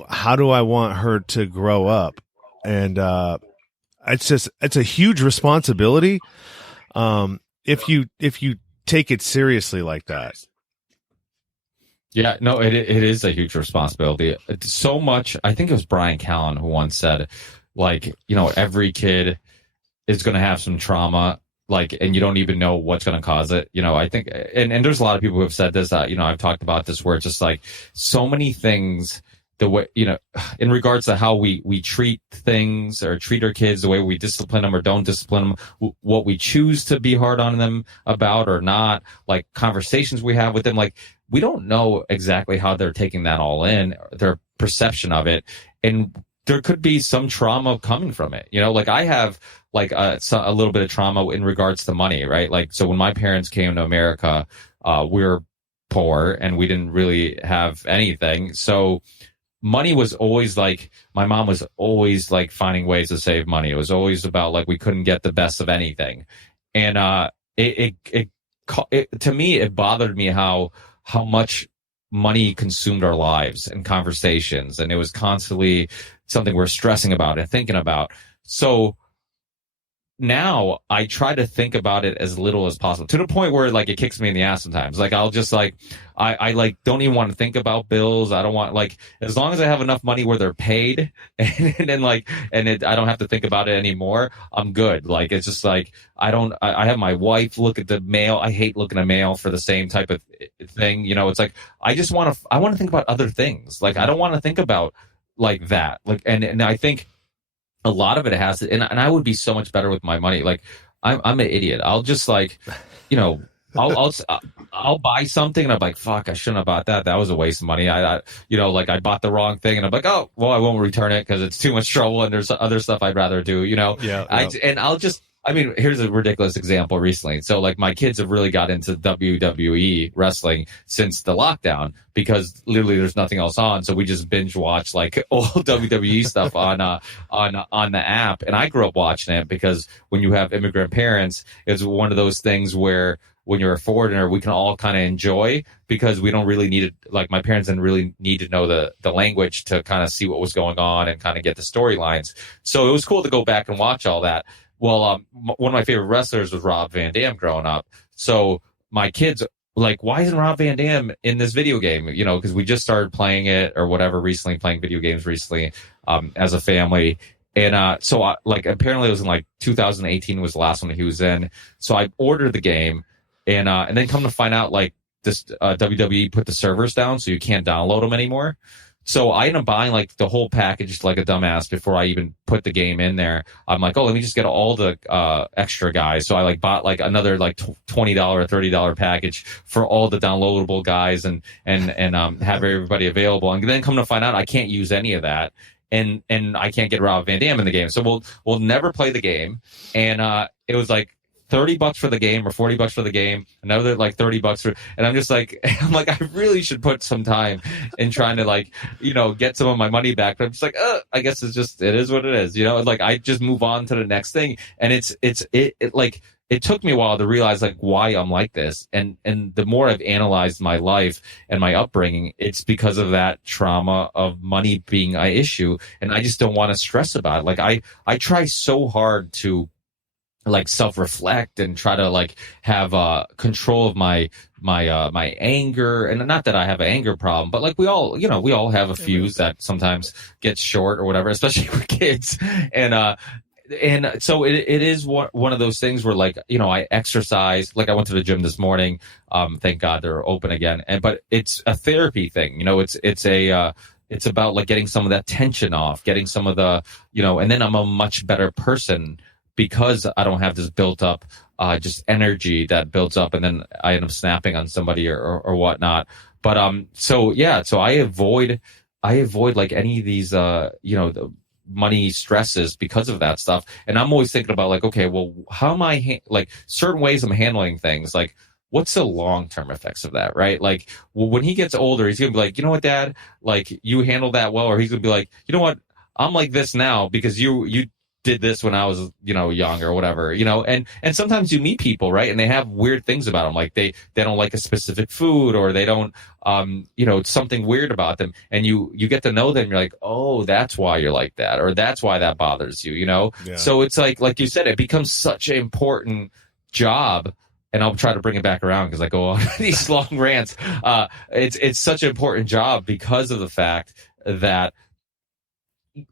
How do I want her to grow up? And, it's a huge responsibility. If you take it seriously like that. Yeah, no, it is a huge responsibility. It's so much. I think it was Brian Callen who once said, like, every kid is going to have some trauma, like, and you don't even know what's going to cause it. I think, and there's a lot of people who have said this, I've talked about this, where it's just like so many things, the way, in regards to how we treat things or treat our kids, the way we discipline them or don't discipline them, what we choose to be hard on them about or not, like conversations we have with them, like we don't know exactly how they're taking that all in, their perception of it. And there could be some trauma coming from it. Like I have like a little bit of trauma in regards to money, right? Like, so when my parents came to America, we were poor and we didn't really have anything. So money was always like, my mom was always like finding ways to save money. It was always about like, we couldn't get the best of anything. And, to me, it bothered me how much money consumed our lives and conversations. And it was constantly something we're stressing about and thinking about. So now I try to think about it as little as possible, to the point where like it kicks me in the ass sometimes. Like I'll just like, I like don't even want to think about bills. I don't want, like, as long as I have enough money where they're paid and then like, I don't have to think about it anymore, I'm good. Like, it's just like, I have my wife look at the mail. I hate looking at mail for the same type of thing. It's like, I want to think about other things. Like, I don't want to think about like that. Like, and I think a lot of it has to, and I would be so much better with my money. Like I'm an idiot. I'll just like, I'll buy something and I'm like, fuck, I shouldn't have bought that. That was a waste of money. Like I bought the wrong thing and I'm like, oh, well, I won't return it because it's too much trouble and there's other stuff I'd rather do, Yeah. Here's a ridiculous example recently. So like my kids have really got into WWE wrestling since the lockdown because literally there's nothing else on. So we just binge watch like old WWE stuff on the app. And I grew up watching it because when you have immigrant parents, it's one of those things where when you're a foreigner, we can all kind of enjoy because we don't really need it. Like my parents didn't really need to know the language to kind of see what was going on and kind of get the storylines. So it was cool to go back and watch all that. Well, one of my favorite wrestlers was Rob Van Dam growing up. So my kids like, why isn't Rob Van Dam in this video game? Because we just started playing it or whatever recently, playing video games recently as a family. And so apparently it was in like 2018 was the last one that he was in. So I ordered the game and then come to find out like this WWE put the servers down so you can't download them anymore. So I ended up buying like the whole package like a dumbass before I even put the game in there. I'm like, oh, let me just get all the extra guys. So I like bought like another like $20 or $30 package for all the downloadable guys and have everybody available. And then come to find out I can't use any of that. and I can't get Rob Van Dam in the game. So we'll never play the game. And it was like $30 for the game or $40 for the game, another like $30 for, and I'm just like, I really should put some time in trying to like, get some of my money back. But I'm just like, I guess it is what it is, like I just move on to the next thing. And it like, it took me a while to realize like why I'm like this. And the more I've analyzed my life and my upbringing, it's because of that trauma of money being an issue. And I just don't want to stress about it. Like I try so hard to like self-reflect and try to like have control of my anger. And not that I have an anger problem, but like we all have a fuse that sometimes gets short or whatever, especially with kids. And so it is one of those things where like, I exercise, like I went to the gym this morning. Thank God they're open again. But it's a therapy thing, it's about like getting some of that tension off, getting some of the, and then I'm a much better person because I don't have this built up, just energy that builds up and then I end up snapping on somebody or whatnot. But, so I avoid like any of these, the money stresses because of that stuff. And I'm always thinking about like, okay, well, how am I like certain ways I'm handling things? Like, what's the long-term effects of that, right? Like, well, when he gets older, he's going to be like, you know what, Dad, like you handle that well. Or he's going to be like, you know what, I'm like this now because you did this when I was, young or whatever, and sometimes you meet people, right? And they have weird things about them. Like they don't like a specific food or they don't, it's something weird about them. And you get to know them. You're like, oh, that's why you're like that. Or that's why that bothers you, Yeah. So it's like you said, it becomes such an important job. And I'll try to bring it back around because I go on these long rants. It's such an important job because of the fact that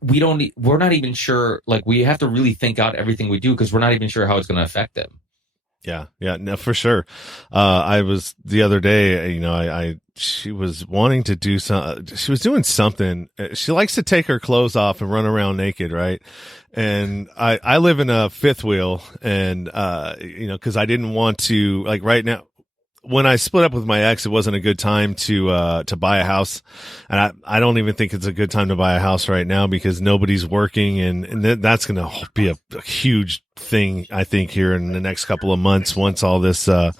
we're not even sure, like we have to really think out everything we do because we're not even sure how it's going to affect them. Yeah, no, for sure. I was the other day, she was wanting to do she was doing something. She likes to take her clothes off and run around naked, right? And I live in a fifth wheel and, cause I didn't want to, like right now, when I split up with my ex, it wasn't a good time to buy a house. And I don't even think it's a good time to buy a house right now because nobody's working. And that's going to be a huge thing, I think, here in the next couple of months, once all this, the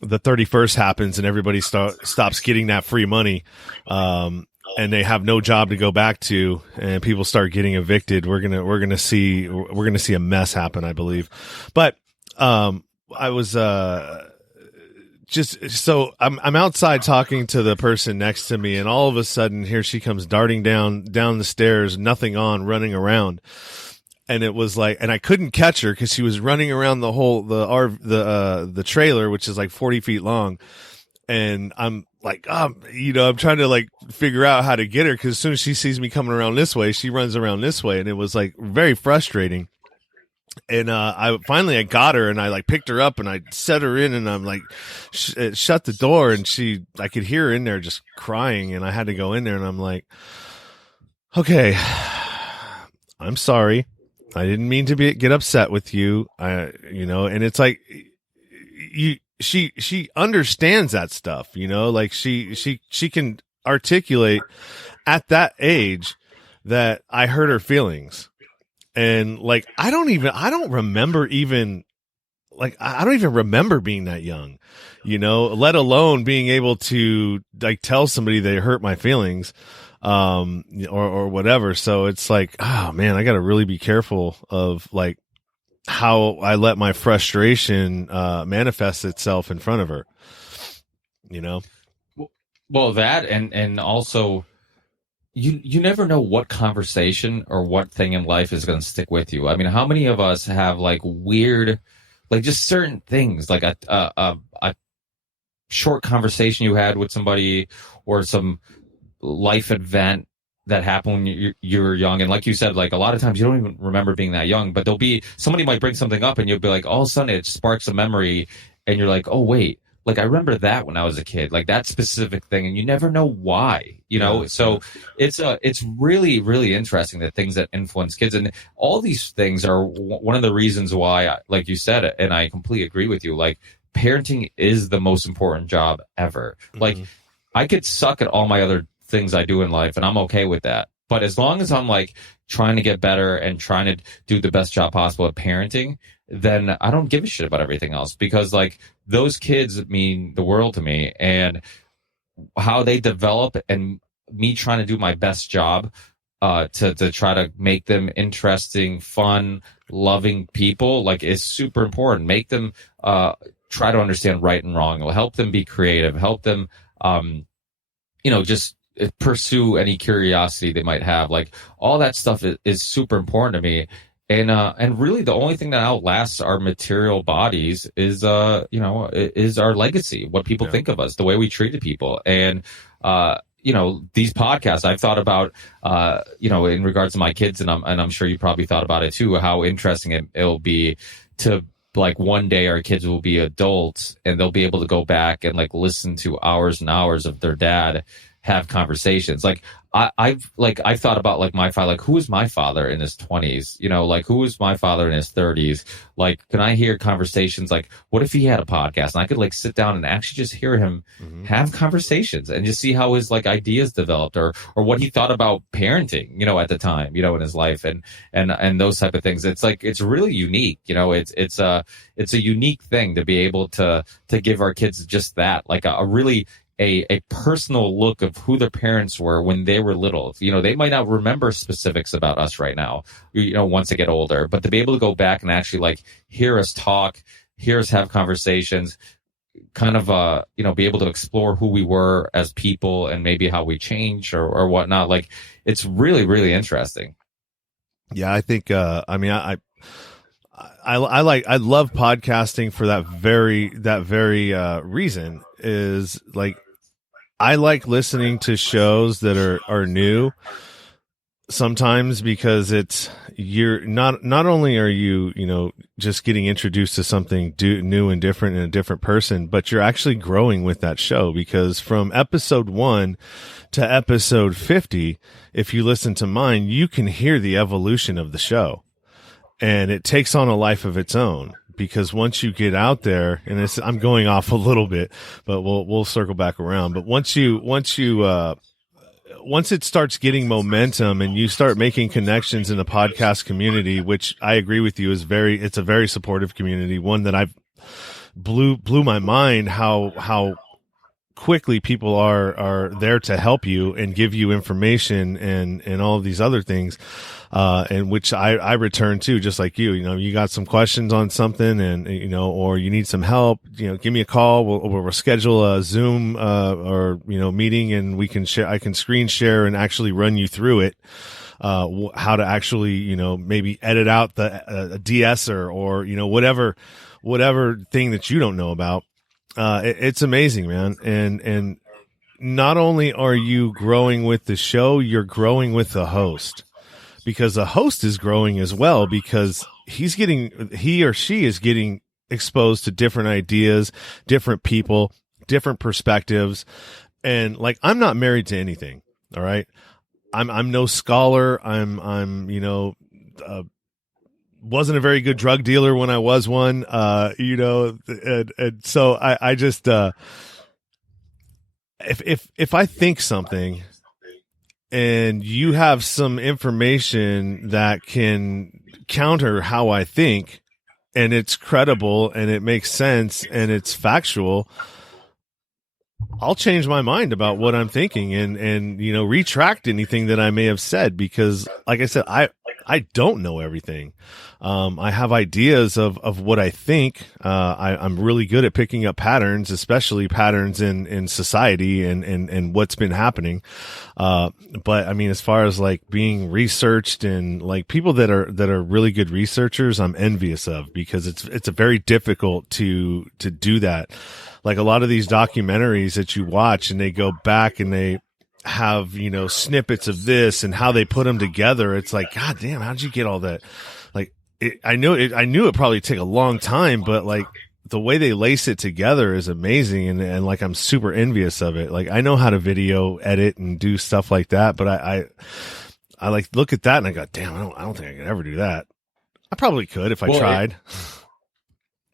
31st happens and everybody stops getting that free money. And they have no job to go back to and people start getting evicted. We're going to see a mess happen, I believe. But, I was, so I'm outside talking to the person next to me and all of a sudden here she comes darting down the stairs, nothing on, running around. And it was like, and I couldn't catch her because she was running around the trailer, which is like 40 feet long. And I'm like, I'm trying to like figure out how to get her because as soon as she sees me coming around this way, she runs around this way. And it was like very frustrating. And I finally got her and I like picked her up and I set her in and I'm like shut the door and I could hear her in there just crying and I had to go in there and I'm like, okay, I'm sorry, I didn't mean to get upset with you, and it's like she understands that stuff, like she can articulate at that age that I hurt her feelings. And like, I don't even remember being that young, let alone being able to like tell somebody they hurt my feelings, or whatever. So it's like, oh man, I got to really be careful of like how I let my frustration, manifest itself in front of her, Well, that, and also, You never know what conversation or what thing in life is going to stick with you. I mean, how many of us have like weird, like just certain things, like a short conversation you had with somebody or some life event that happened when you were young. And like you said, like a lot of times you don't even remember being that young, but somebody might bring something up and you'll be like, all of a sudden it sparks a memory and you're like, oh wait, like I remember that when I was a kid, like that specific thing, and you never know why, Yeah. So it's really, really interesting, the things that influence kids, and all these things are one of the reasons why, like you said, and I completely agree with you, like parenting is the most important job ever. Mm-hmm. Like I could suck at all my other things I do in life, and I'm okay with that. But as long as I'm like trying to get better and trying to do the best job possible at parenting, then I don't give a shit about everything else, because like those kids mean the world to me, and how they develop and me trying to do my best job to try to make them interesting, fun, loving people, like, is super important. Make them try to understand right and wrong. It'll help them be creative, help them just pursue any curiosity they might have. Like, all that stuff is super important to me. And really the only thing that outlasts our material bodies is is our legacy, what people think of us, the way we treated people. And these podcasts I've thought about in regards to my kids, and I'm sure you probably thought about it too, how interesting it'll be to, like, one day our kids will be adults and they'll be able to go back and like listen to hours and hours of their dad have conversations. Like, I've thought about, like, my father, like, who was my father in his 20s? Like, who was my father in his 30s? Like, can I hear conversations? Like, what if he had a podcast and I could like sit down and actually just hear him have conversations and just see how his like ideas developed, or what he thought about parenting, at the time, in his life, and those type of things. It's like, it's really unique. It's a unique thing to be able to give our kids just that, like a really a personal look of who their parents were when they were little. They might not remember specifics about us right now, once they get older, but to be able to go back and actually like hear us talk, hear us have conversations, kind of, be able to explore who we were as people and maybe how we change or whatnot. Like, it's really, really interesting. Yeah. I think, I love podcasting for that very reason. Is like, I like listening to shows that are new sometimes, because you're not only are you just getting introduced to something new and different and a different person, but you're actually growing with that show, because from episode 1 to episode 50, if you listen to mine, you can hear the evolution of the show, and it takes on a life of its own. Because once you get out there, and I'm going off a little bit, but we'll circle back around. But once it starts getting momentum and you start making connections in the podcast community, which I agree with you it's a very supportive community, one that I've blew my mind how quickly people are there to help you and give you information and all of these other things. And which I return to, just like you got some questions on something and, or you need some help, give me a call. We'll schedule a Zoom, or, meeting, and I can screen share and actually run you through it. How to actually, maybe edit out the de-esser or, whatever thing that you don't know about. It's amazing, man. And not only are you growing with the show, you're growing with the host. Because the host is growing as well, because he or she is getting exposed to different ideas, different people, different perspectives. And like, I'm not married to anything. All right. I'm no scholar. I'm wasn't a very good drug dealer when I was one, and so I just, if I think something, and you have some information that can counter how I think, and it's credible and it makes sense and it's factual, I'll change my mind about what I'm thinking and retract anything that I may have said, because like I said, I don't know everything. I have ideas of what I think. I'm really good at picking up patterns, especially patterns in society and what's been happening. But I mean, as far as like being researched and like people that are really good researchers, I'm envious of, because it's a very difficult to do that. Like a lot of these documentaries that you watch and they go back and they have, snippets of this and how they put them together. It's like, God damn, how'd you get all that? Like, I knew it probably take a long time, but like the way they lace it together is amazing. And like, I'm super envious of it. Like, I know how to video edit and do stuff like that, but I like look at that and I go, damn, I don't think I could ever do that. I probably could if I tried.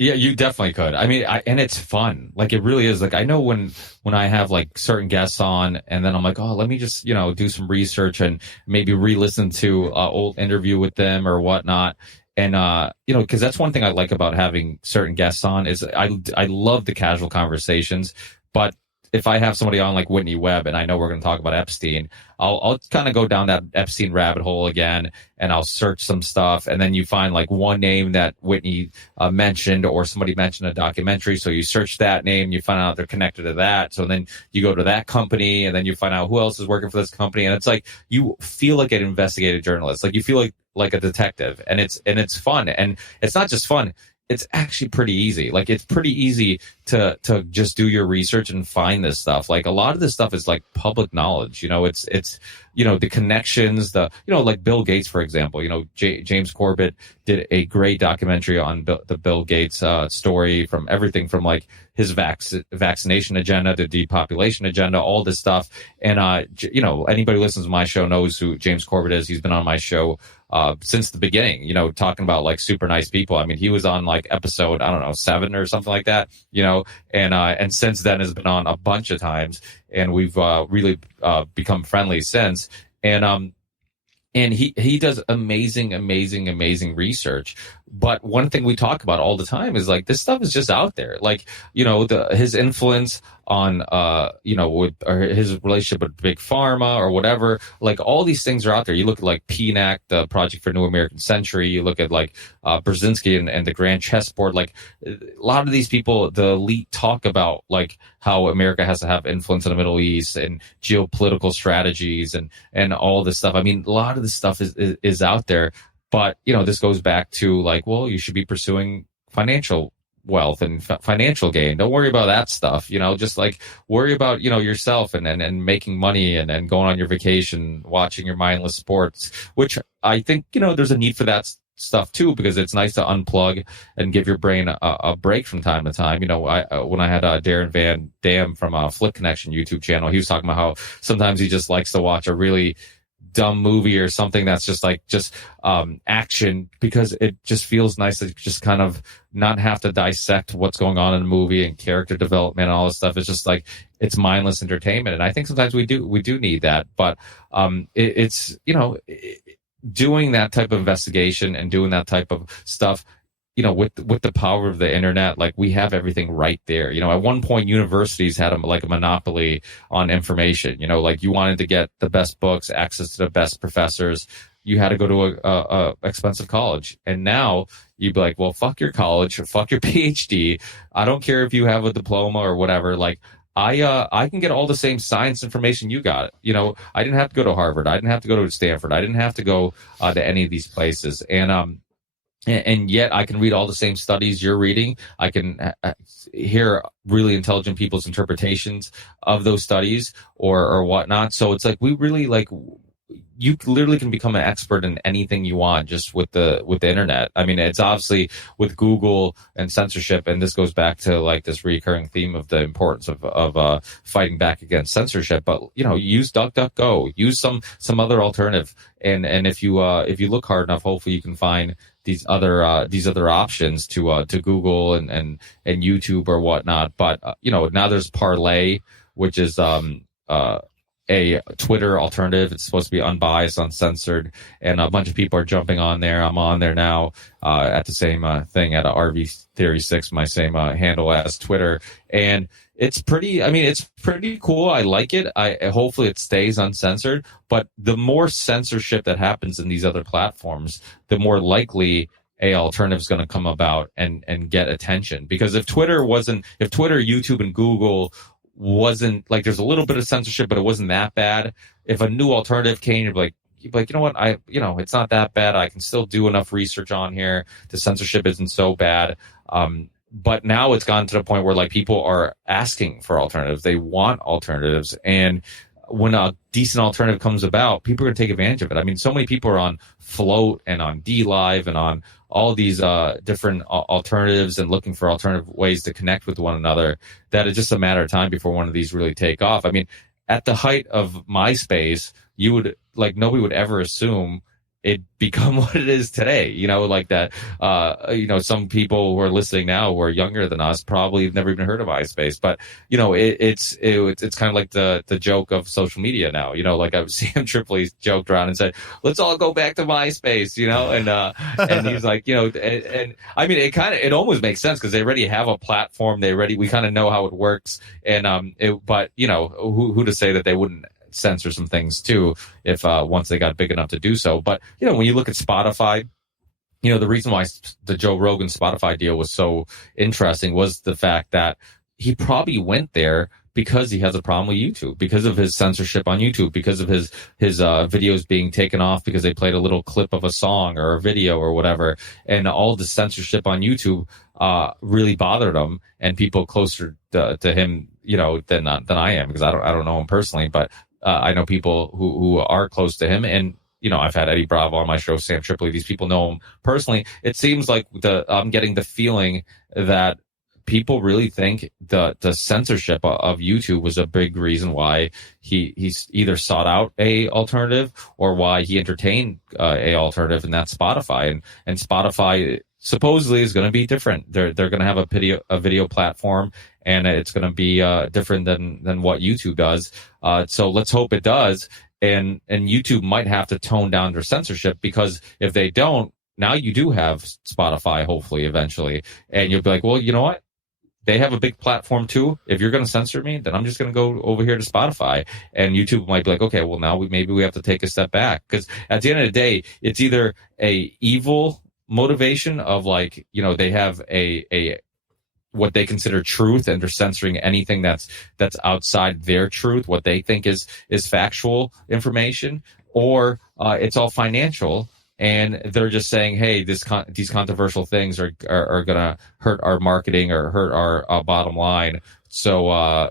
Yeah, you definitely could. I mean, and it's fun. Like it really is. Like I know when I have like certain guests on, and then I'm like, oh, let me just do some research and maybe re-listen to old interview with them or whatnot. And because that's one thing I like about having certain guests on is I love the casual conversations, but if I have somebody on like Whitney Webb and I know we're going to talk about Epstein, I'll kind of go down that Epstein rabbit hole again, and I'll search some stuff, and then you find like one name that Whitney mentioned, or somebody mentioned a documentary, so you search that name, you find out they're connected to that, so then you go to that company, and then you find out who else is working for this company, and it's like you feel like an investigative journalist, like you feel like a detective, and it's fun, and it's not just fun. It's actually pretty easy. Like it's pretty easy to just do your research and find this stuff. Like a lot of this stuff is like public knowledge. It's the connections, like Bill Gates, for example. James Corbett did a great documentary on the Bill Gates story, from everything from like his vaccination agenda to depopulation agenda, all this stuff. And anybody who listens to my show knows who James Corbett is. He's been on my show since the beginning, talking about like super nice people. I mean, he was on like episode, I don't know, 7 or something like that, and since then has been on a bunch of times, and we've really become friendly since. And he does amazing research. But one thing we talk about all the time is like this stuff is just out there. Like, his influence on with or his relationship with Big Pharma or whatever, like all these things are out there. You look at like PNAC, the Project for New American Century, you look at like Brzezinski and the Grand Chessboard. Like a lot of these people, the elite, talk about like how America has to have influence in the Middle East and geopolitical strategies and all this stuff. I mean, a lot of this stuff is out there. But, this goes back to like, well, you should be pursuing financial wealth and financial gain. Don't worry about that stuff, just like worry about, yourself and making money and going on your vacation, watching your mindless sports, which I think, there's a need for that stuff too, because it's nice to unplug and give your brain a break from time to time. When I had Darren Van Dam from Flip Connection YouTube channel, he was talking about how sometimes he just likes to watch a really dumb movie or something that's just action, because it just feels nice to just kind of not have to dissect what's going on in a movie and character development and all this stuff. It's just like it's mindless entertainment, and I think sometimes we do need that. But doing that type of investigation and doing that type of stuff, with the power of the internet, like we have everything right there. At one point, universities had a monopoly on information. Like you wanted to get the best books, access to the best professors, you had to go to a expensive college. And now you'd be like, well, fuck your college, fuck your PhD. I don't care if you have a diploma or whatever. Like I can get all the same science information you got. I didn't have to go to Harvard. I didn't have to go to Stanford. I didn't have to go to any of these places. And yet I can read all the same studies you're reading. I can hear really intelligent people's interpretations of those studies or whatnot. So it's like we really you literally can become an expert in anything you want just with the internet. I mean, it's obviously with Google and censorship, and this goes back to like this recurring theme of the importance of fighting back against censorship. But use DuckDuckGo, use some other alternative, and if you look hard enough, hopefully you can find these other options to Google and YouTube or whatnot. But now there's Parlay, which is a Twitter alternative. It's supposed to be unbiased, uncensored, and a bunch of people are jumping on there. I'm on there now at the same thing at RV Theory 6, my same handle as Twitter, and it's pretty cool. I like it. Hopefully it stays uncensored, but the more censorship that happens in these other platforms, the more likely a alternative is going to come about and get attention. Because if Twitter, YouTube, and Google wasn't like, there's a little bit of censorship, but it wasn't that bad. If a new alternative came, you'd be like, you know what, it's not that bad. I can still do enough research on here. The censorship isn't so bad. But now it's gotten to the point where like people are asking for alternatives. They want alternatives. And when a decent alternative comes about, people are going to take advantage of it. I mean, so many people are on Float and on DLive and on all these different alternatives and looking for alternative ways to connect with one another, that it's just a matter of time before one of these really take off. I mean, at the height of MySpace, nobody would ever assume it become what it is today. Like that, some people who are listening now who are younger than us probably have never even heard of MySpace, but, it's kind of like the joke of social media now, like Sam Tripoli joked around and said, let's all go back to MySpace, and he was like, and I mean, it almost makes sense because they already have a platform. We kind of know how it works. And, but who to say that they wouldn't censor some things too if once they got big enough to do so. But when you look at Spotify, the reason why the Joe Rogan Spotify deal was so interesting was the fact that he probably went there because he has a problem with YouTube, because of his censorship on YouTube, because of his videos being taken off because they played a little clip of a song or a video or whatever, and all the censorship on YouTube really bothered him, and people closer to him than I am, because I don't know him personally, but I know people who are close to him, and I've had Eddie Bravo on my show, Sam Tripoli. These people know him personally. It seems like I'm getting the feeling that people really think the censorship of YouTube was a big reason why he's either sought out a alternative or why he entertained a alternative, and that's Spotify. And Spotify supposedly is going to be different. They're going to have a video platform, and it's going to be different than what YouTube does. So let's hope it does. And YouTube might have to tone down their censorship, because if they don't, now you do have Spotify, hopefully, eventually. And you'll be like, well, you know what? They have a big platform too. If you're going to censor me, then I'm just going to go over here to Spotify. And YouTube might be like, okay, well, now maybe we have to take a step back. Because at the end of the day, it's either a evil motivation of like, they have a what they consider truth, and they're censoring anything that's outside their truth, what they think is factual information, or it's all financial, and they're just saying, hey, these controversial things are gonna hurt our marketing or hurt our bottom line, so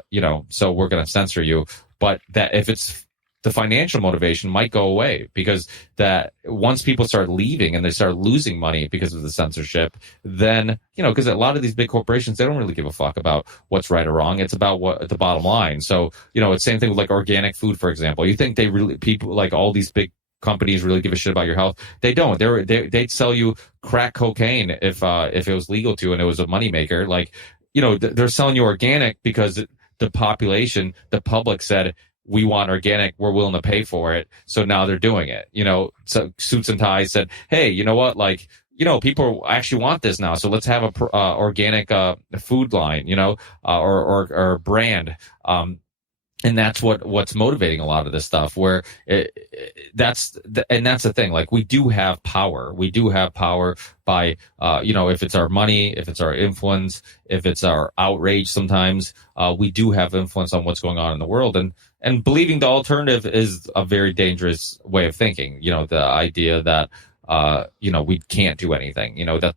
so we're gonna censor you. But that if it's the financial motivation might go away, because that once people start leaving and they start losing money because of the censorship, then, because a lot of these big corporations, they don't really give a fuck about what's right or wrong. It's about what the bottom line. So, it's the same thing with like organic food, for example. You think people like all these big companies really give a shit about your health? They don't. They'd sell you crack cocaine if it was legal to, and it was a moneymaker. Like, they're selling you organic because the population, the public said, we want organic, we're willing to pay for it. So now they're doing it. So Suits and Ties said, hey, you know what? Like, people actually want this now. So let's have a organic food line, or brand. And that's what's motivating a lot of this stuff, where that's the thing. Like, we do have power. We do have power by, if it's our money, if it's our influence, if it's our outrage, sometimes, we do have influence on what's going on in the world. And believing the alternative is a very dangerous way of thinking. The idea that, we can't do anything, that's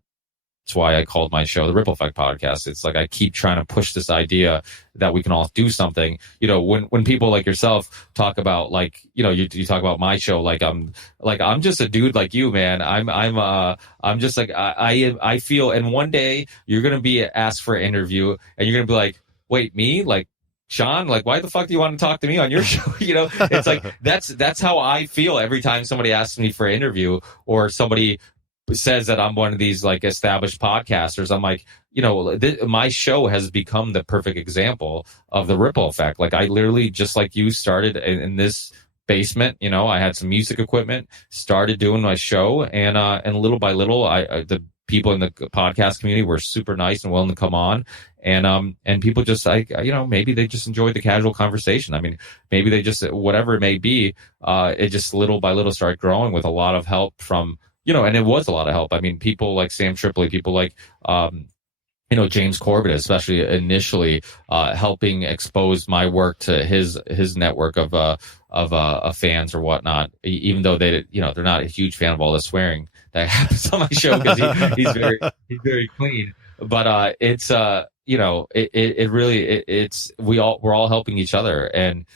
why I called my show the Ripple Effect Podcast. It's like I keep trying to push this idea that we can all do something. When people like yourself talk about, like, you talk about my show, I'm just a dude like you, man. I'm just like I feel. And one day you're gonna be asked for an interview, and you're gonna be like, wait, me? Like, Sean, like, why the fuck do you want to talk to me on your show? It's like that's how I feel every time somebody asks me for an interview, or somebody says that I'm one of these like established podcasters. I'm like, my show has become the perfect example of the ripple effect. Like, I literally, just like you, started in this basement. I had some music equipment, started doing my show, and little by little, the people in the podcast community were super nice and willing to come on. And people just, like, maybe they just enjoyed the casual conversation. I mean, maybe they just, whatever it may be, it just little by little started growing with a lot of help from, and it was a lot of help. I mean, people like Sam Tripoli, people like, James Corbett, especially initially, helping expose my work to his network of fans or whatnot, even though they're not a huge fan of all the swearing that happens on my show, because he's very clean. But it's it really, we're all helping each other. And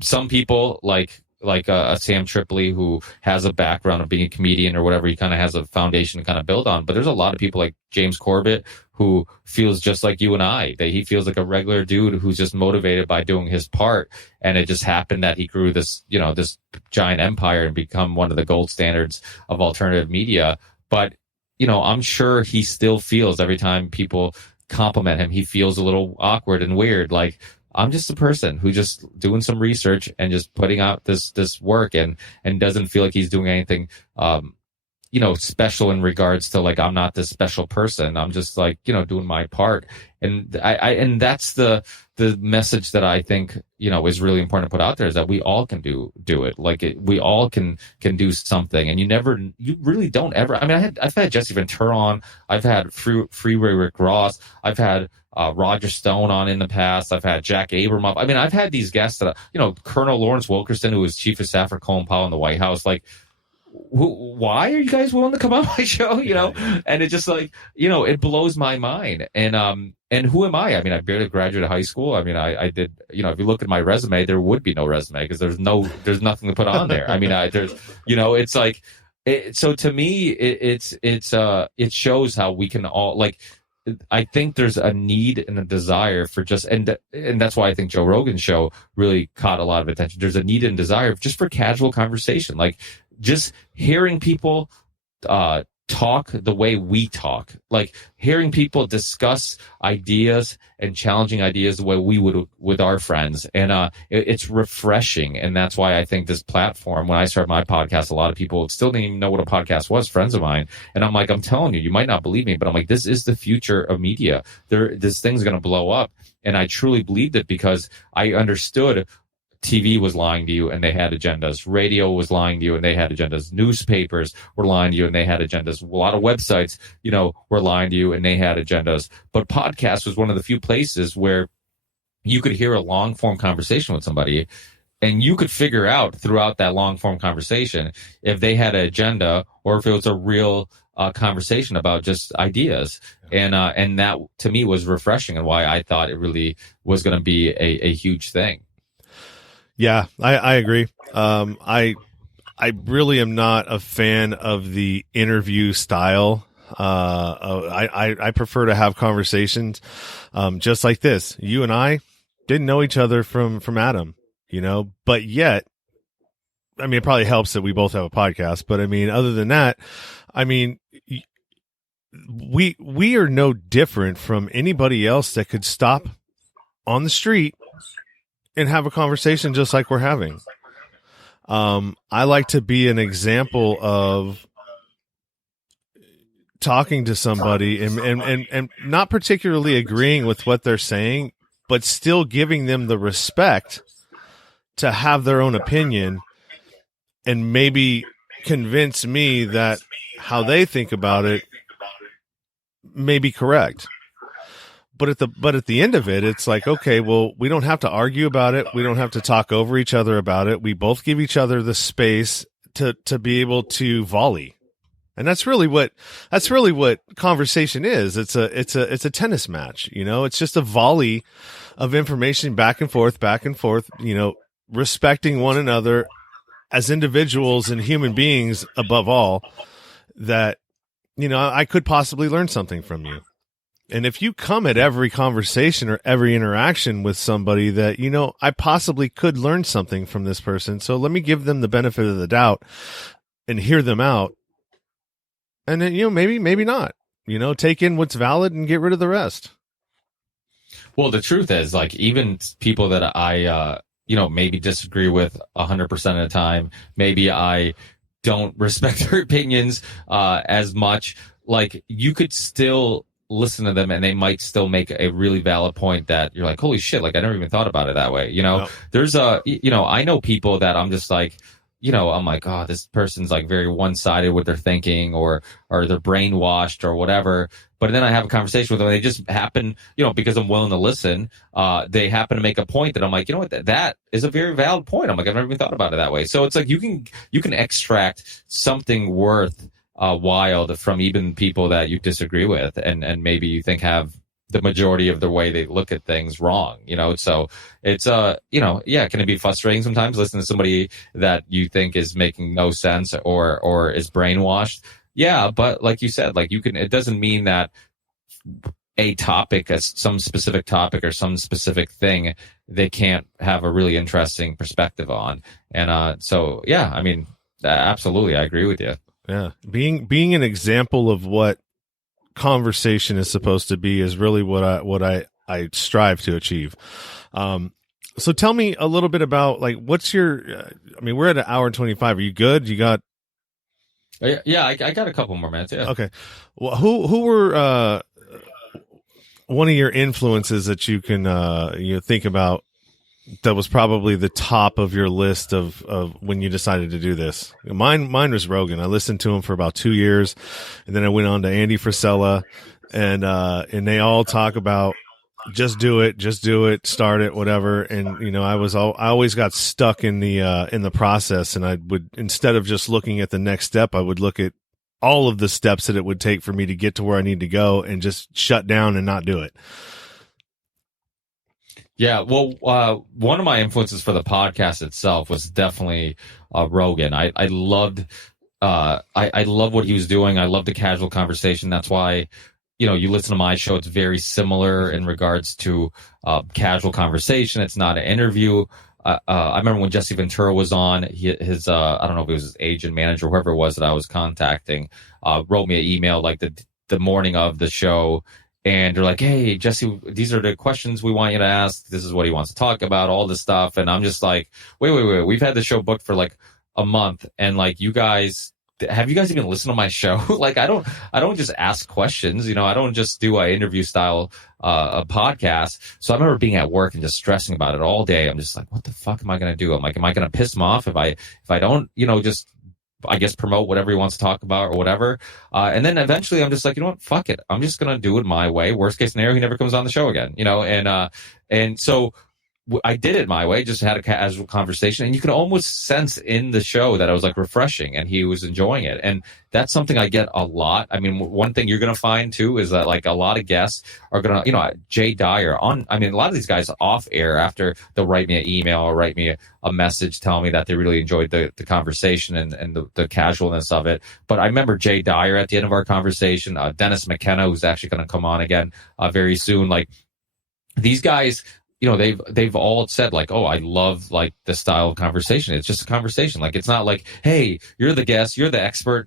some people, like like a Sam Tripoli who has a background of being a comedian or whatever. He kind of has a foundation to kind of build on. But there's a lot of people like James Corbett who feels just like you and I, that he feels like a regular dude who's just motivated by doing his part. And it just happened that he grew this, this giant empire and become one of the gold standards of alternative media. But, I'm sure he still feels every time people compliment him, he feels a little awkward and weird. Like, I'm just a person who's just doing some research and just putting out this work and doesn't feel like he's doing anything, special in regards to like, I'm not this special person. I'm just like, doing my part. And and that's the message that I think, is really important to put out there, is that we all can do it. Like we all can do something. And you really don't ever, I mean, I've had Jesse Ventura on, I've had Freeway Rick Ross, I've had Roger Stone on in the past. I've had Jack Abramoff. I mean, I've had these guests that, Colonel Lawrence Wilkerson, who was chief of staff for Colin Powell in the White House. Like, why are you guys willing to come on my show? And it just like, it blows my mind. And who am I? I mean, I barely graduated high school. I mean, I did, if you look at my resume, there would be no resume because there's nothing to put on there. I mean, it's like, so to me, it shows how we can all like, I think there's a need and a desire for just, and that's why I think Joe Rogan's show really caught a lot of attention. There's a need and desire just for casual conversation, like just hearing people talk the way we talk, like hearing people discuss ideas and challenging ideas the way we would with our friends. And it's refreshing. And that's why I think this platform, when I started my podcast, a lot of people still didn't even know what a podcast was, friends of mine. And I'm like, I'm telling you, you might not believe me, but I'm like, this is the future of media. This thing's going to blow up. And I truly believed it because I understood TV was lying to you and they had agendas. Radio was lying to you and they had agendas. Newspapers were lying to you and they had agendas. A lot of websites, were lying to you and they had agendas. But podcast was one of the few places where you could hear a long form conversation with somebody and you could figure out throughout that long form conversation if they had an agenda or if it was a real conversation about just ideas. And that to me was refreshing and why I thought it really was going to be a huge thing. Yeah, I agree. I really am not a fan of the interview style. I prefer to have conversations, just like this. You and I didn't know each other from Adam, but yet, I mean, it probably helps that we both have a podcast, but I mean, other than that, I mean, we are no different from anybody else that could stop on the street and have a conversation just like we're having. I like to be an example of talking to somebody and not particularly agreeing with what they're saying, but still giving them the respect to have their own opinion and maybe convince me that how they think about it may be correct. But at the end of it, it's like, okay, well, we don't have to argue about it. We don't have to talk over each other about it. We both give each other the space to be able to volley. And that's really what conversation is. It's a tennis match, it's just a volley of information back and forth, respecting one another as individuals and human beings above all, that, I could possibly learn something from you. And if you come at every conversation or every interaction with somebody that, I possibly could learn something from this person, so let me give them the benefit of the doubt and hear them out. And then, maybe not, take in what's valid and get rid of the rest. Well, the truth is, like, even people that I, maybe disagree with 100% of the time, maybe I don't respect their opinions as much, like, you could still listen to them and they might still make a really valid point that you're like, holy shit, like I never even thought about it that way. No. There's I know people that I'm just like, I'm like, oh, this person's like very one-sided with their thinking or they're brainwashed or whatever. But then I have a conversation with them and they just happen, because I'm willing to listen, they happen to make a point that I'm like, that is a very valid point. I'm like, I've never even thought about it that way. So it's like you can extract something worth wild from even people that you disagree with and maybe you think have the majority of the way they look at things wrong, so it's can it be frustrating sometimes listening to somebody that you think is making no sense or is brainwashed? Yeah, but like you said, like it doesn't mean that a topic, some specific topic or some specific thing, they can't have a really interesting perspective on. And so yeah, I mean, absolutely, I agree with you. Yeah, being an example of what conversation is supposed to be is really what I strive to achieve. So tell me a little bit about, like, what's your, I mean, we're at an hour and 25. Are you good? You got? Yeah, I got a couple more minutes. Yeah. Okay. Well, who were, one of your influences that you can, think about that was probably the top of your list of when you decided to do this? Mine was Rogan. I listened to him for about 2 years, and then I went on to Andy Frisella, and they all talk about just do it, start it, whatever. And I always got stuck in the process, and I would, instead of just looking at the next step, I would look at all of the steps that it would take for me to get to where I need to go, and just shut down and not do it. Yeah, well, one of my influences for the podcast itself was definitely Rogan. I loved I love what he was doing. I love the casual conversation. That's why, you listen to my show. It's very similar in regards to casual conversation. It's not an interview. I remember when Jesse Ventura was on, his I don't know if it was his agent, manager, whoever it was that I was contacting, wrote me an email like the morning of the show. And they're like, hey, Jesse, these are the questions we want you to ask. This is what he wants to talk about, all this stuff. And I'm just like, wait. We've had the show booked for like a month. And like, have you guys even listened to my show? Like, I don't just ask questions. I don't just do an interview style a podcast. So I remember being at work and just stressing about it all day. I'm just like, what the fuck am I going to do? I'm like, am I going to piss him off if I don't, just, I guess, promote whatever he wants to talk about or whatever. And then eventually I'm just like, you know what? Fuck it. I'm just going to do it my way. Worst case scenario, he never comes on the show again, and so I did it my way, just had a casual conversation. And you can almost sense in the show that I was like refreshing and he was enjoying it. And that's something I get a lot. I mean, one thing you're going to find too is that like a lot of guests are going to, Jay Dyer a lot of these guys off air after they'll write me an email or write me a message telling me that they really enjoyed the conversation and the casualness of it. But I remember Jay Dyer at the end of our conversation, Dennis McKenna, who's actually going to come on again very soon. Like these guys, they've all said like, oh, I love like the style of conversation. It's just a conversation. Like, it's not like, hey, you're the guest, you're the expert,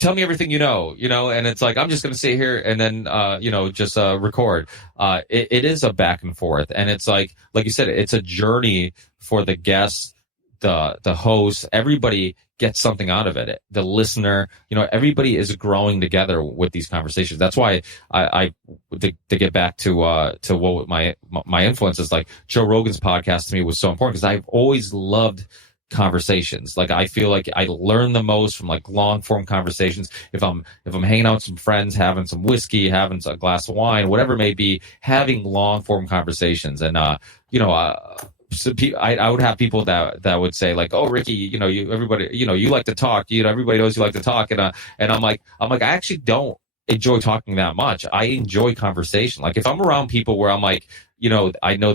tell me everything and it's like, I'm just going to sit here and then, just record. It is a back and forth. And it's like you said, it's a journey for the guests, the host, everybody gets something out of it. The listener, everybody is growing together with these conversations. That's why I to get back to what my influence is, like Joe Rogan's podcast to me was so important because I've always loved conversations. Like I feel like I learn the most from like long form conversations. If I'm hanging out with some friends, having some whiskey, having a glass of wine, whatever it may be, having long form conversations. And so I would have people that would say like, oh, Ricky, everybody, you like to talk, everybody knows you like to talk. And I'm like, I actually don't enjoy talking that much. I enjoy conversation. Like if I'm around people where I'm like, I know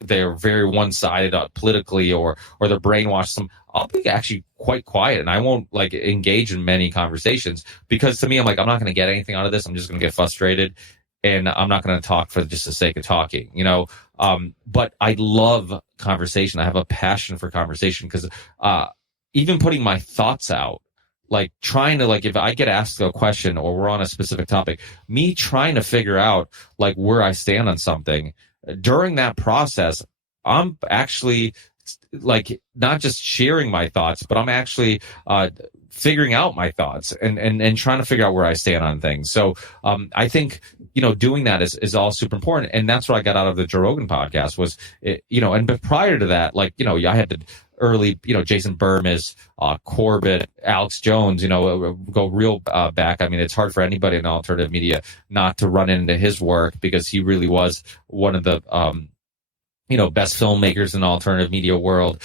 they're very one-sided politically or they're brainwashed, I'll be actually quite quiet and I won't like engage in many conversations because to me, I'm like, I'm not going to get anything out of this. I'm just going to get frustrated. And I'm not going to talk for just the sake of talking, but I love conversation. I have a passion for conversation because even putting my thoughts out, like trying to, like if I get asked a question or we're on a specific topic, me trying to figure out like where I stand on something during that process, I'm actually like not just sharing my thoughts, but I'm actually figuring out my thoughts and trying to figure out where I stand on things. So I think, doing that is all super important. And that's what I got out of the Joe Rogan podcast was, but prior to that, like, I had the early, Jason Burmis, Corbett, Alex Jones, go real back. I mean, it's hard for anybody in alternative media not to run into his work because he really was one of the, best filmmakers in the alternative media world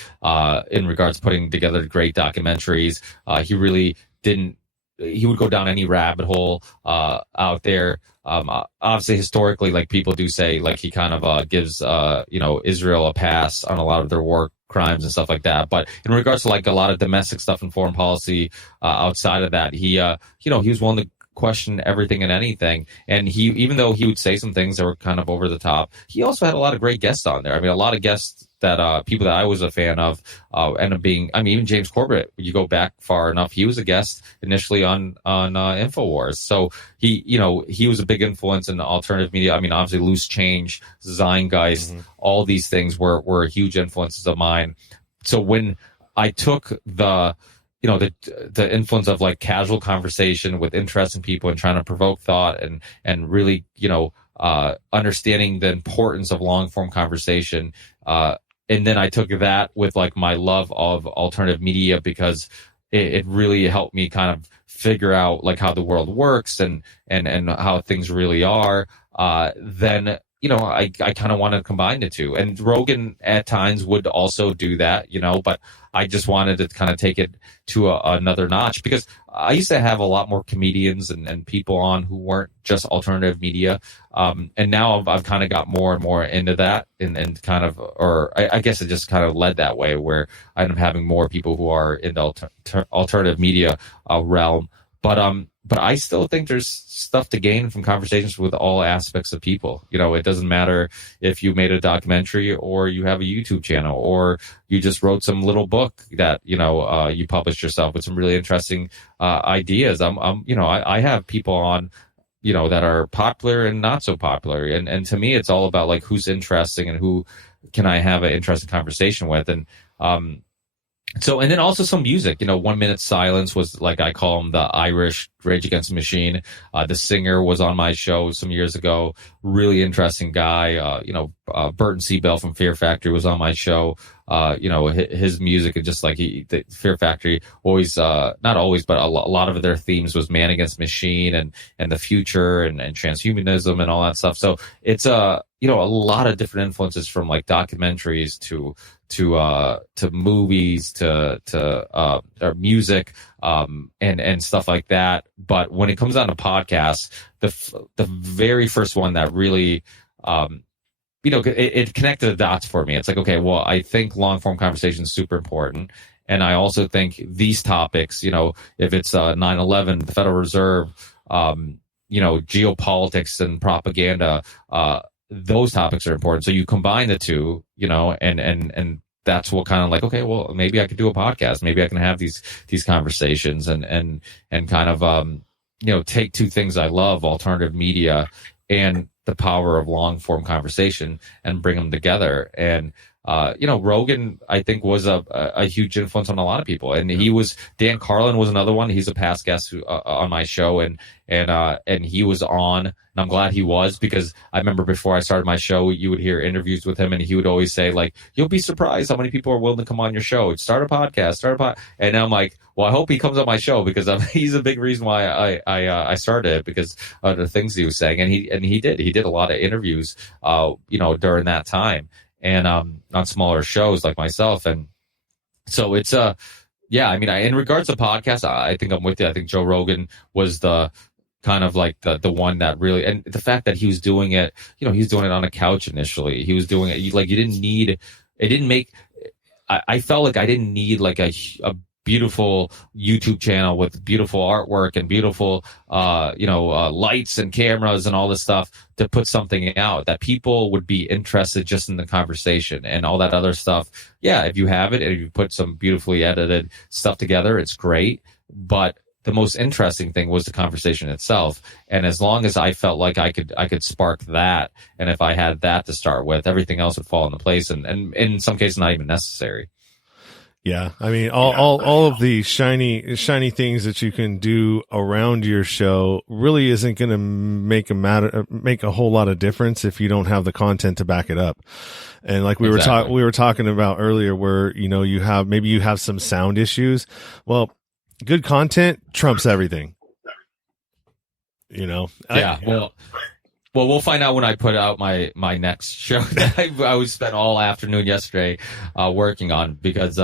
in regards to putting together great documentaries. He really didn't, he would go down any rabbit hole out there. Obviously, historically, like people do say, like he kind of gives Israel a pass on a lot of their war crimes and stuff like that. But in regards to like a lot of domestic stuff and foreign policy outside of that, he he was willing to question everything and anything. And he, even though he would say some things that were kind of over the top, he also had a lot of great guests on there. I mean, a lot of guests that people that I was a fan of end up being. I mean, even James Corbett. You go back far enough, he was a guest initially on Infowars. So he was a big influence in alternative media. I mean, obviously, Loose Change, Zeitgeist, all these things were huge influences of mine. So when I took the influence of like casual conversation with interesting people and trying to provoke thought and really understanding the importance of long form conversation, and then I took that with like my love of alternative media, because it really helped me kind of figure out like how the world works and how things really are. Then I kind of wanted to combine the two. And Rogan at times would also do that, but I just wanted to kind of take it to another notch, because I used to have a lot more comedians and people on who weren't just alternative media. And now I've kind of got more and more into that and kind of, or I guess it just kind of led that way, where I end up having more people who are in the alternative media realm. But I still think there's stuff to gain from conversations with all aspects of people. It doesn't matter if you made a documentary or you have a YouTube channel or you just wrote some little book that, you published yourself with some really interesting ideas. I have people on, that are popular and not so popular. And to me, it's all about like who's interesting and who can I have an interesting conversation with. And then also some music, 1 Minute Silence was like, I call him the Irish Rage Against the Machine. The singer was on my show some years ago. Really interesting guy. Burton C. Bell from Fear Factory was on my show. His music and just like the Fear Factory always, not always, but a lot of their themes was man against machine and the future and transhumanism and all that stuff. So it's a lot of different influences, from like documentaries to movies to music and stuff like that. But when it comes down to podcasts, the very first one that really it connected the dots for me. It's like, okay, well, I think long form conversation is super important. And I also think these topics, if it's 9/11, the Federal Reserve, geopolitics and propaganda, those topics are important. So you combine the two, and that's what kind of like, okay, well, maybe I could do a podcast. Maybe I can have these conversations and kind of, take two things I love, alternative media and the power of long form conversation, and bring them together. And Rogan, I think, was a huge influence on a lot of people. And Dan Carlin was another one. He's a past guest on my show, and he was on, and I'm glad he was, because I remember before I started my show, you would hear interviews with him, and he would always say like, you'll be surprised how many people are willing to come on your show. Start a podcast, and I'm like, well, I hope he comes on my show, because he's a big reason why I started it, because of the things he was saying. And he did a lot of interviews, during that time, and on smaller shows like myself. And so it's in regards to podcasts, I think I'm with you. I think Joe Rogan was the kind of like the one that really, and the fact that he was doing it, he's doing it on a couch initially. He was doing it like, I felt like I didn't need like a beautiful YouTube channel with beautiful artwork and beautiful, lights and cameras and all this stuff to put something out that people would be interested just in the conversation, and all that other stuff. Yeah, if you have it and if you put some beautifully edited stuff together, it's great. But the most interesting thing was the conversation itself. And as long as I felt like I could spark that, and if I had that to start with, everything else would fall into place, and in some cases not even necessary. Yeah, I mean, all of the shiny things that you can do around your show really isn't going to make a whole lot of difference if you don't have the content to back it up. And like we were talking about earlier, where you have some sound issues. Well, good content trumps everything. Yeah. Well, we'll find out when I put out my next show that I would spend all afternoon yesterday working on, because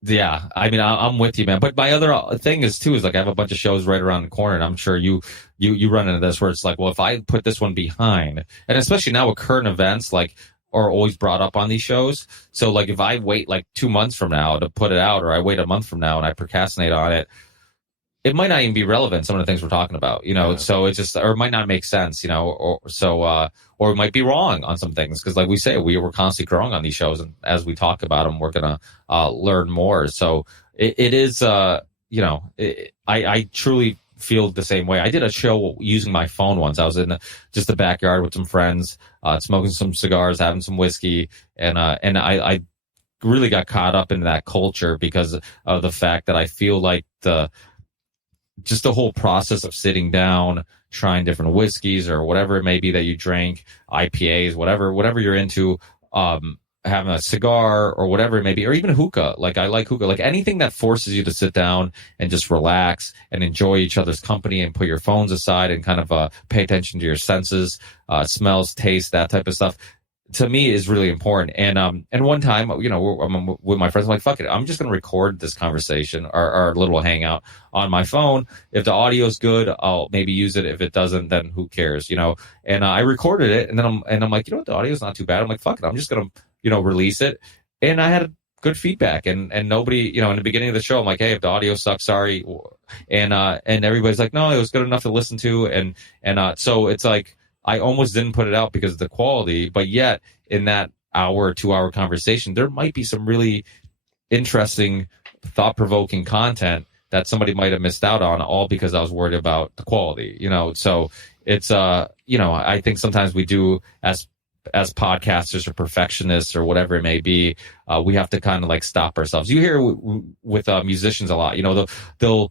Yeah, I mean, I'm with you, man. But my other thing is too is like I have a bunch of shows right around the corner, and I'm sure you run into this where it's like, well, if I put this one behind, and especially now with current events, like are always brought up on these shows. So like if I wait like 2 months from now to put it out, or I wait a month from now and I procrastinate on it, it might not even be relevant. Some of the things we're talking about, Yeah. so it just, or it might not make sense, or it might be wrong on some things. Cause like we say, we're constantly growing on these shows. And as we talk about them, we're going to, learn more. So it is, I truly feel the same way. I did a show using my phone once. I was in just the backyard with some friends, smoking some cigars, having some whiskey. And I really got caught up in that culture because of the fact that I feel like just the whole process of sitting down, trying different whiskeys or whatever it may be that you drink, IPAs, whatever you're into, having a cigar or whatever it may be, or even hookah. Like I like hookah, like anything that forces you to sit down and just relax and enjoy each other's company and put your phones aside and kind of pay attention to your senses, smells, taste, that type of stuff. To me is really important. And one time, I'm with my friends, I'm like, fuck it, I'm just going to record this conversation, our little hangout on my phone. If the audio is good, I'll maybe use it. If it doesn't, then who cares, And I recorded it, and then I'm like, the audio is not too bad. I'm like, fuck it, I'm just going to, release it. And I had good feedback, and nobody, in the beginning of the show, I'm like, hey, if the audio sucks, sorry. And everybody's like, no, it was good enough to listen to. And so it's like, I almost didn't put it out because of the quality, but yet in that hour, 2 hour conversation, there might be some really interesting, thought provoking content that somebody might have missed out on, all because I was worried about the quality, So it's, I think sometimes we do as podcasters or perfectionists or whatever it may be, we have to kind of like stop ourselves. You hear with musicians a lot, they'll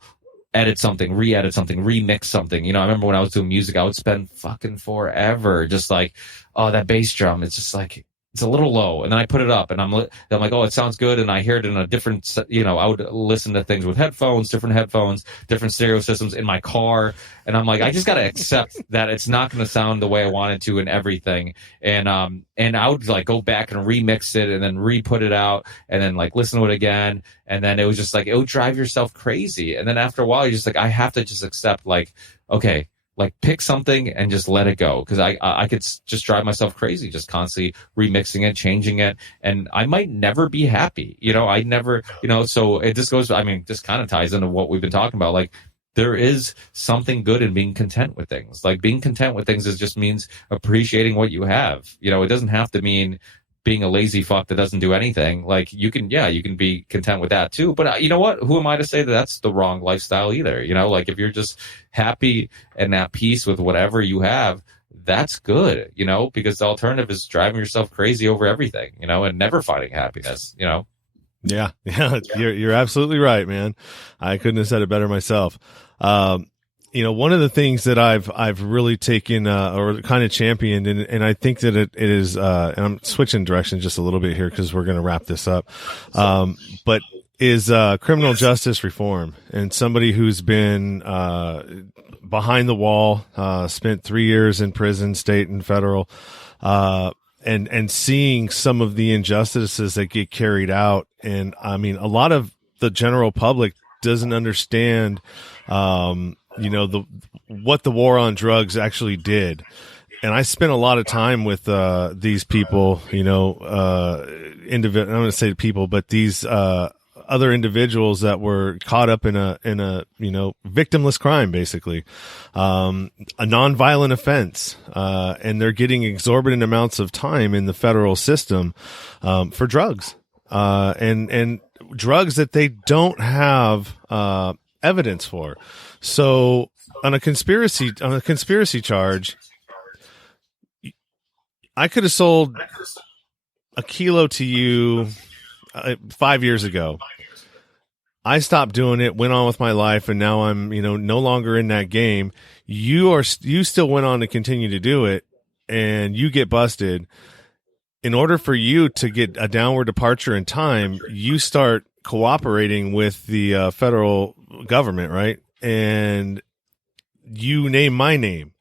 edit something, re-edit something, remix something. I remember when I was doing music, I would spend fucking forever just like, oh, that bass drum, it's just like, it's a little low. And then I put it up and I'm like, oh, it sounds good. And I hear it in a different, I would listen to things with different headphones, different stereo systems in my car. And I'm like, I just got to accept that it's not going to sound the way I wanted to and everything. And I would like go back and remix it and then re-put it out and then like listen to it again. And then it was just like, it would drive yourself crazy. And then after a while, you're just like, I have to just accept like, okay, like pick something and just let it go. Cause I could just drive myself crazy, just constantly remixing it, changing it. And I might never be happy. I never, so it just goes, this kind of ties into what we've been talking about. Like there is something good in being content with things. Like being content with things just means appreciating what you have. It doesn't have to mean being a lazy fuck that doesn't do anything. Like you can be content with that too. But you know what? Who am I to say that that's the wrong lifestyle either? Like if you're just happy and at peace with whatever you have, that's good, because the alternative is driving yourself crazy over everything, and never finding happiness, Yeah. You're absolutely right, man. I couldn't have said it better myself. One of the things that I've really taken, or kind of championed, and I think that it is, and I'm switching direction just a little bit here because we're going to wrap this up. But is, criminal justice reform, and somebody who's been, behind the wall, spent 3 years in prison, state and federal, and seeing some of the injustices that get carried out. And I mean, a lot of the general public doesn't understand, what the war on drugs actually did. And I spent a lot of time with, these people, I'm going to say people, but these, other individuals that were caught up in a victimless crime, basically, a nonviolent offense, and they're getting exorbitant amounts of time in the federal system, for drugs, and drugs that they don't have, evidence for. So on a conspiracy charge, I could have sold a kilo to you 5 years ago. I stopped doing it, went on with my life, and now I'm, no longer in that game. You still went on to continue to do it, and you get busted. In order for you to get a downward departure in time, you start cooperating with the federal government, right? And you name my name.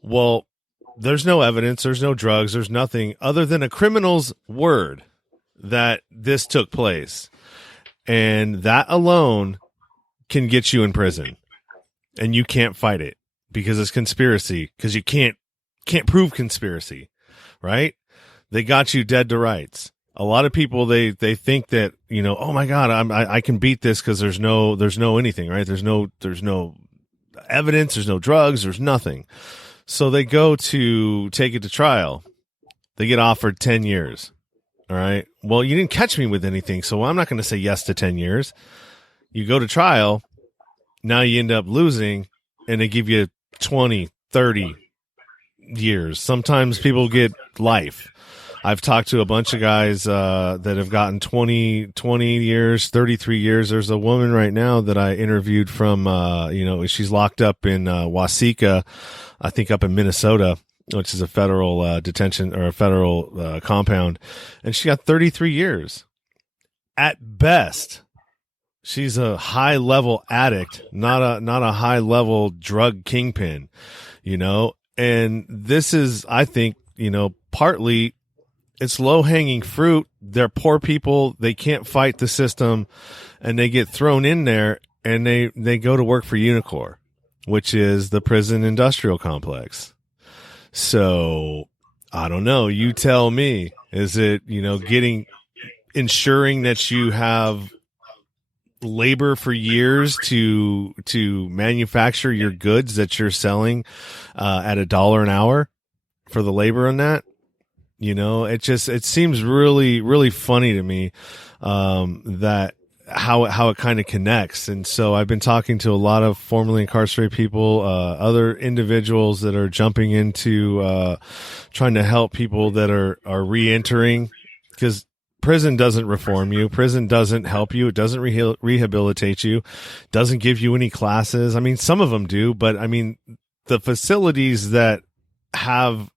Well, there's no evidence, there's no drugs, there's nothing other than a criminal's word that this took place. And that alone can get you in prison, and you can't fight it because it's conspiracy, because you can't prove conspiracy, right? They got you dead to rights. A lot of people, they think that, oh my God, I can beat this because there's no anything, right? There's no evidence, there's no drugs, there's nothing. So they go to take it to trial. They get offered 10 years. All right. Well, you didn't catch me with anything, so I'm not going to say yes to 10 years. You go to trial. Now you end up losing, and they give you 20, 30 years. Sometimes people get life. I've talked to a bunch of guys that have gotten 20 years, 33 years. There's a woman right now that I interviewed from, she's locked up in Waseca, I think up in Minnesota, which is a federal detention or a federal compound. And she got 33 years. At best, she's a high-level addict, not a high-level drug kingpin, And this is, I think, partly it's low-hanging fruit. They're poor people. They can't fight the system, and they get thrown in there, and they go to work for Unicor, which is the prison industrial complex. So I don't know. You tell me. Is it, ensuring that you have labor for years to manufacture your goods that you're selling at $1 an hour for the labor on that? It seems really, really funny to me that how it kind of connects. And so I've been talking to a lot of formerly incarcerated people, other individuals that are jumping into trying to help people that are re-entering, because prison doesn't reform you. Prison doesn't help you. It doesn't rehabilitate you. Doesn't give you any classes. I mean, some of them do, but I mean, the facilities that have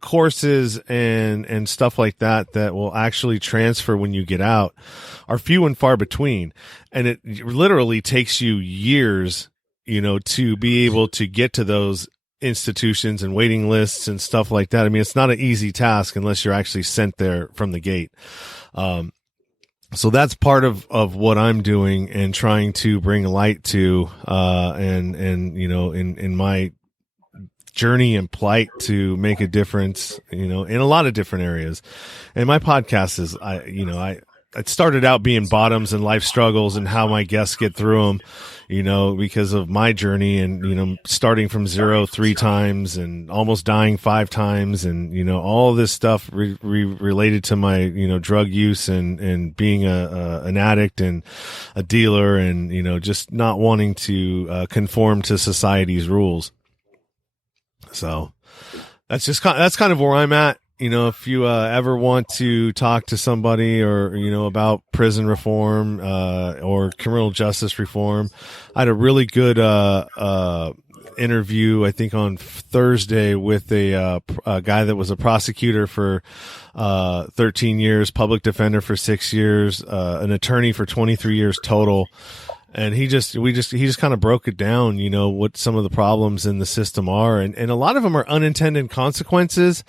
courses and stuff like that will actually transfer when you get out are few and far between. And it literally takes you years, to be able to get to those institutions and waiting lists and stuff like that. I mean, it's not an easy task unless you're actually sent there from the gate. So that's part of what I'm doing and trying to bring light to, in my journey and plight to make a difference, in a lot of different areas. And my podcast is, it started out being bottoms and life struggles and how my guests get through them, because of my journey and, starting from 0 3 times and almost dying 5 times and, all this stuff related to my, drug use and being an addict and a dealer and, just not wanting to conform to society's rules. So that's kind of where I'm at. If you ever want to talk to somebody or, about prison reform or criminal justice reform, I had a really good interview, I think on Thursday, with a guy that was a prosecutor for 13 years, public defender for 6 years, an attorney for 23 years total. And he just kind of broke it down, what some of the problems in the system are. And a lot of them are unintended consequences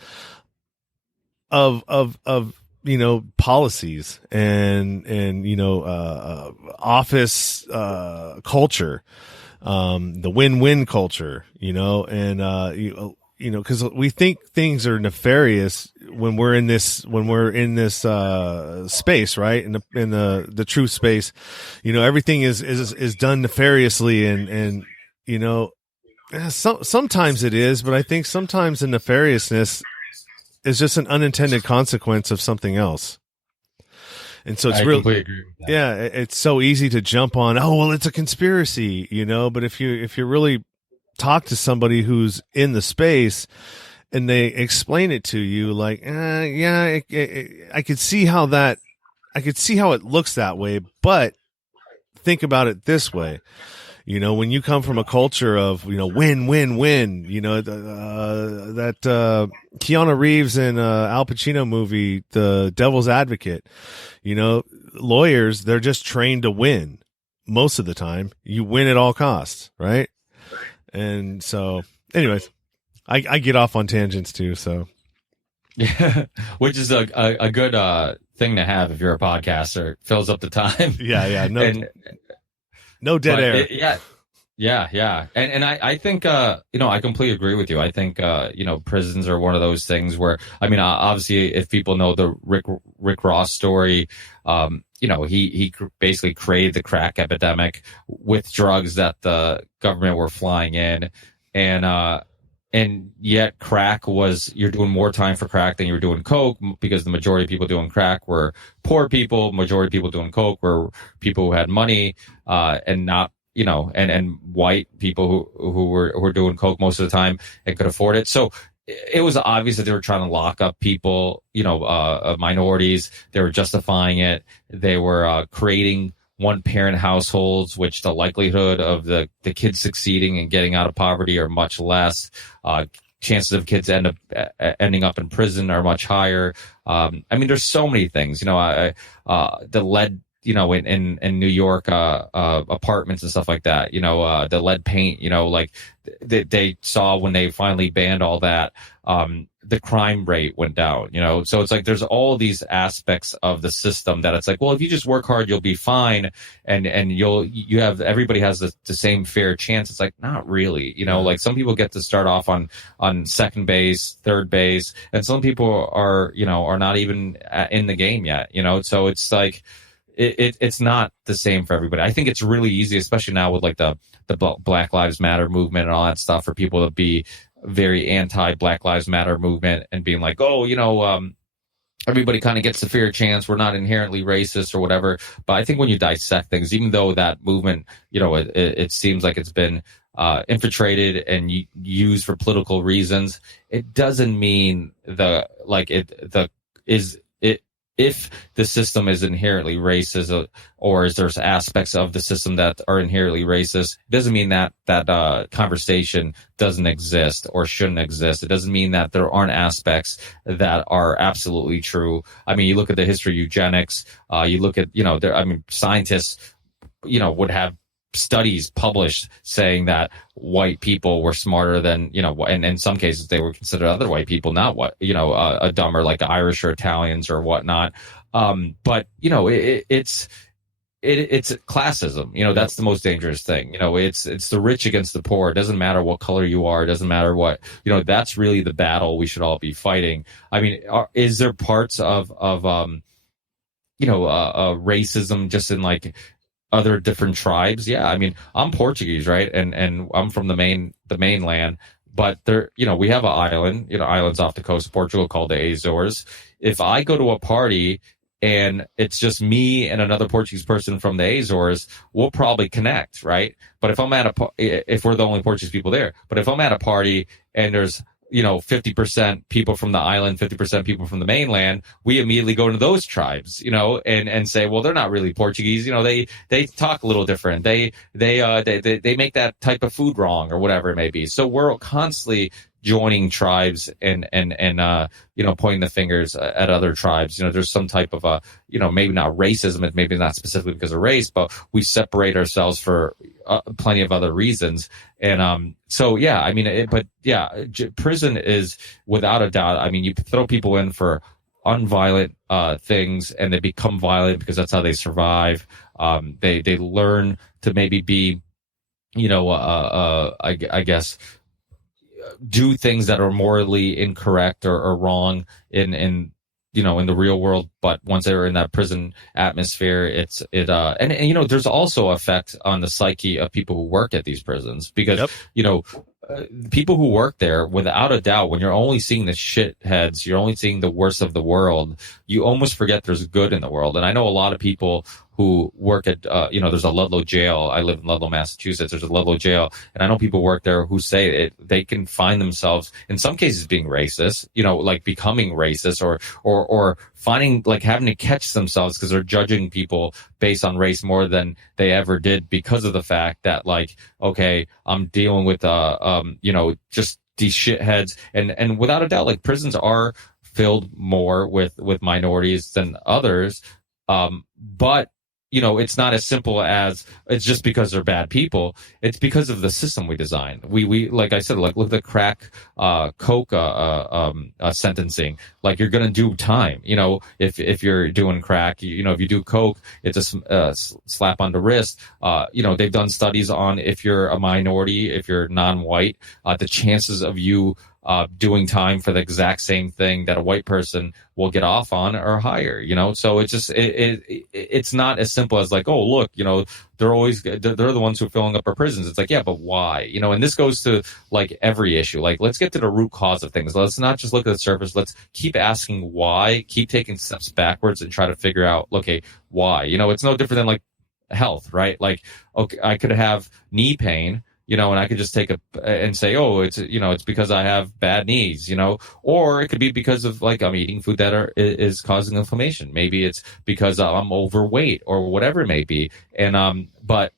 of policies and office, culture, the win-win culture, cause we think things are nefarious when we're in this space, right? In the truth space, everything is done nefariously and sometimes it is, but I think sometimes the nefariousness is just an unintended consequence of something else. And so it's really, completely agree with that. Yeah, it's so easy to jump on, oh, well, it's a conspiracy, but if you really talk to somebody who's in the space and they explain it to you like, I could see how it looks that way, but think about it this way. When you come from a culture of, win, win, win, that Keanu Reeves in Al Pacino movie, The Devil's Advocate, lawyers, they're just trained to win most of the time. You win at all costs, right? And so anyways, I get off on tangents too. So Yeah, which is a good thing to have if you're a podcaster. It fills up the time. Yeah. And No dead air. Yeah. And I think, I completely agree with you. I think, prisons are one of those things where, I mean, obviously, if people know the Rick Ross story, he basically created the crack epidemic with drugs that the government were flying in. And yet crack you're doing more time for crack than you were doing coke, because the majority of people doing crack were poor people. Majority of people doing coke were people who had money, and not, and white people who were doing coke most of the time and could afford it. So it was obvious that they were trying to lock up people, minorities. They were justifying it. They were creating one parent households, which the likelihood of the kids succeeding and getting out of poverty are much less. Chances of kids ending up in prison are much higher. I mean, there's so many things, the lead, in New York, apartments and stuff like that, the lead paint, like they saw when they finally banned all that, the crime rate went down, so it's like there's all these aspects of the system that it's like, well, if you just work hard, you'll be fine, and everybody has the same fair chance. It's like, not really, like some people get to start off on second base, third base, and some people are not even in the game yet, so it's like it's not the same for everybody. I think it's really easy, especially now with like the Black Lives Matter movement and all that stuff, for people to be very anti Black Lives Matter movement and being like, oh, everybody kind of gets a fair chance. We're not inherently racist or whatever. But I think when you dissect things, even though that movement, it seems like it's been infiltrated and used for political reasons, it doesn't mean if the system is inherently racist, or is there's aspects of the system that are inherently racist, it doesn't mean that conversation doesn't exist or shouldn't exist. It doesn't mean that there aren't aspects that are absolutely true. I mean, you look at the history of eugenics, you look at, scientists, would have studies published saying that white people were smarter than, and in some cases they were considered other white people not dumber, like Irish or Italians or whatnot. But it's classism. That's the most dangerous thing. It's the rich against the poor. It doesn't matter what color you are. It doesn't matter what, that's really the battle we should all be fighting. I mean, is there parts of racism just in like other different tribes? Yeah, I mean, I'm Portuguese, right? And I'm from the mainland, but there, we have an island, islands off the coast of Portugal called the Azores. If I go to a party and it's just me and another Portuguese person from the Azores, we'll probably connect, right? But if we're the only Portuguese people there, but if I'm at a party and there's 50% people from the island, 50% people from the mainland, we immediately go into those tribes, and say, well, they're not really Portuguese. They talk a little different. They make that type of food wrong or whatever it may be. So we're constantly joining tribes and pointing the fingers at other tribes. There's some type of maybe not racism, maybe not specifically because of race, but we separate ourselves for plenty of other reasons. And so yeah, I mean, prison is without a doubt. I mean, you throw people in for unviolent things and they become violent because that's how they survive. They learn to maybe be, I guess, do things that are morally incorrect or wrong in the real world, but once they're in that prison atmosphere, and there's also effect on the psyche of people who work at these prisons, because people who work there, without a doubt, when you're only seeing the shitheads, you're only seeing the worst of the world, you almost forget there's good in the world. And I know a lot of people who work at, there's a Ludlow jail. I live in Ludlow, Massachusetts. There's a Ludlow jail. And I know people work there who say they can find themselves, in some cases, being racist, like becoming racist or finding, like having to catch themselves because they're judging people based on race more than they ever did, because of the fact that, like, okay, I'm dealing with, just these shitheads. And without a doubt, like, prisons are filled more with minorities than others. But it's not as simple as it's just because they're bad people. It's because of the system we designed. We like I said, like look at the crack, coke, sentencing. Like you're gonna do time. If you're doing crack, if you do coke, it's a slap on the wrist. They've done studies on if you're a minority, if you're non-white, the chances of you doing time for the exact same thing that a white person will get off on are higher, so it's just it's not as simple as like, oh look, they're the ones who are filling up our prisons. It's like, yeah, but why? And this goes to like every issue. Like, let's get to the root cause of things. Let's not just look at the surface. Let's keep asking why, keep taking steps backwards and try to figure out, okay, why. It's no different than like health, right? Like, okay, I could have knee pain, and I could just take and say, oh, it's because I have bad knees, or it could be because of like I'm eating food that is causing inflammation. Maybe it's because I'm overweight or whatever it may be. And but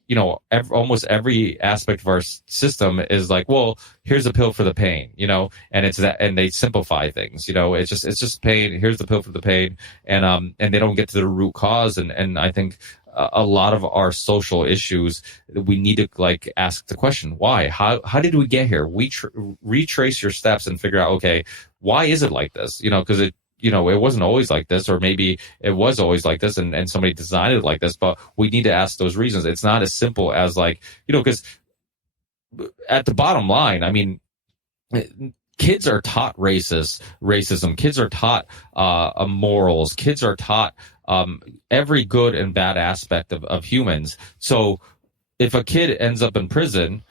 almost every aspect of our system is like, well, here's a pill for the pain, and it's that, and they simplify things, it's just pain. Here's the pill for the pain, and they don't get to the root cause. And I think a lot of our social issues, we need to like ask the question, why? How did we get here? We retrace your steps and figure out, okay, why is it like this? Because it wasn't always like this, or maybe it was always like this and somebody designed it like this, but we need to ask those reasons. It's not as simple as like, because at the bottom line, I mean, kids are taught racism. Kids are taught morals. Kids are taught every good and bad aspect of humans. So if a kid ends up in prison,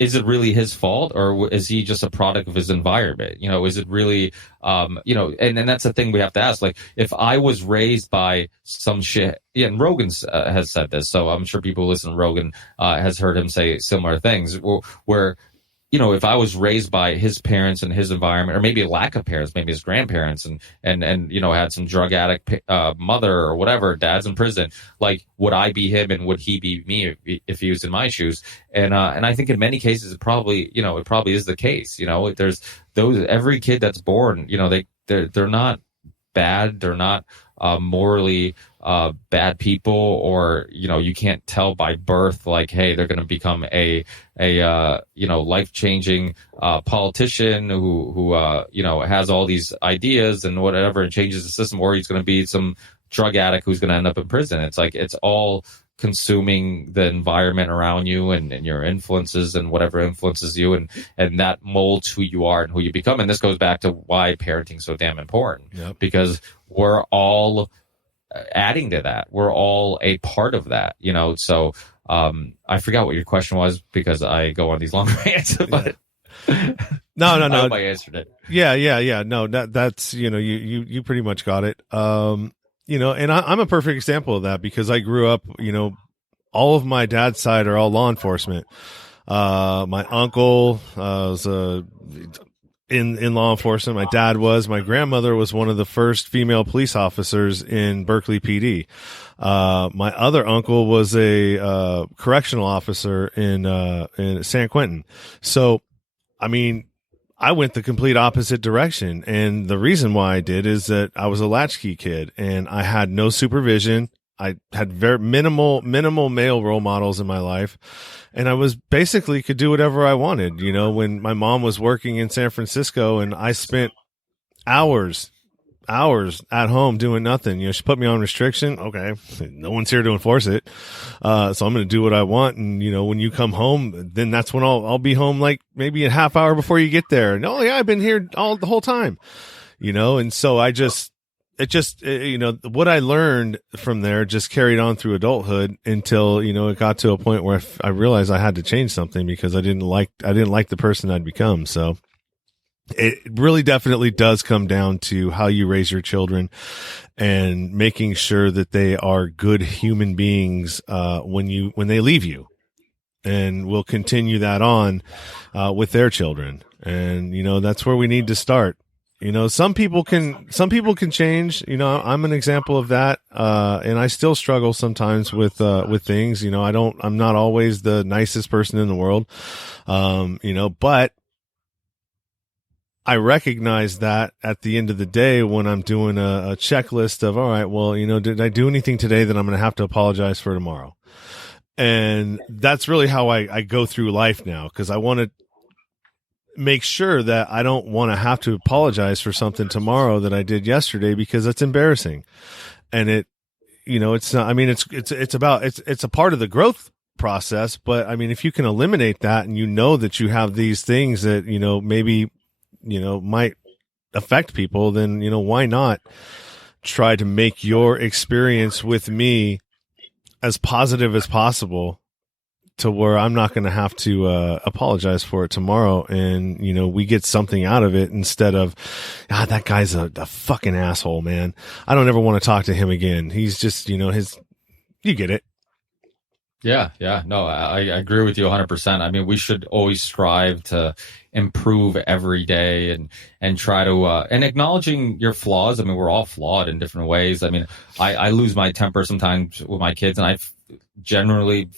is it really his fault, or is he just a product of his environment? Is it really, and that's the thing we have to ask. Like, if I was raised by some shit, yeah, and Rogan has said this, so I'm sure people who listen to Rogan has heard him say similar things where if I was raised by his parents and his environment, or maybe a lack of parents, maybe his grandparents, and had some drug addict mother or whatever, dad's in prison, like, would I be him and would he be me if he was in my shoes? And I think in many cases it probably is the case. There's every kid that's born, they're not bad, they're not morally bad people, or you can't tell by birth like, hey, they're going to become a life-changing politician who has all these ideas and whatever, and changes the system, or he's going to be some drug addict who's going to end up in prison. It's like, it's all consuming the environment around you and your influences and whatever influences you, and that molds who you are and who you become. And this goes back to why parenting is so damn important. Yep. Because we're all adding to that. We're all a part of that, so I forgot what your question was because I go on these long rants, but no. I hope I answered it. Yeah. No, that's, you pretty much got it. And I'm a perfect example of that because I grew up, all of my dad's side are all law enforcement. My uncle was in law enforcement. My dad was. My grandmother was one of the first female police officers in Berkeley PD. My other uncle was a correctional officer in San Quentin. So, I mean, I went the complete opposite direction. And the reason why I did is that I was a latchkey kid and I had no supervision. I had very minimal male role models in my life. And I was basically could do whatever I wanted. When my mom was working in San Francisco and I spent hours at home doing nothing, she put me on restriction. Okay. No one's here to enforce it. So I'm going to do what I want. And, when you come home, then that's when I'll be home like maybe a half hour before you get there. And, oh yeah, I've been here the whole time, and so what I learned from there just carried on through adulthood until, it got to a point where I realized I had to change something because I didn't like the person I'd become. So it really definitely does come down to how you raise your children and making sure that they are good human beings, when they leave you, and we'll continue that on, with their children. And, that's where we need to start. Some people can change. I'm an example of that. And I still struggle sometimes with things. I'm not always the nicest person in the world. But I recognize that at the end of the day when I'm doing a checklist of, all right, well, did I do anything today that I'm going to have to apologize for tomorrow? And that's really how I go through life now, because I want to make sure that I don't want to have to apologize for something tomorrow that I did yesterday, because it's embarrassing. And it's not, I mean, it's a part of the growth process, but I mean, if you can eliminate that and that you have these things that, maybe, might affect people, then, why not try to make your experience with me as positive as possible, to where I'm not going to have to apologize for it tomorrow, and we get something out of it, instead of that guy's a fucking asshole, man. I don't ever want to talk to him again. He's just you get it. Yeah. No, I agree with you 100%. I mean, we should always strive to improve every day and try to and acknowledging your flaws. I mean, we're all flawed in different ways. I mean, I lose my temper sometimes with my kids, and I generally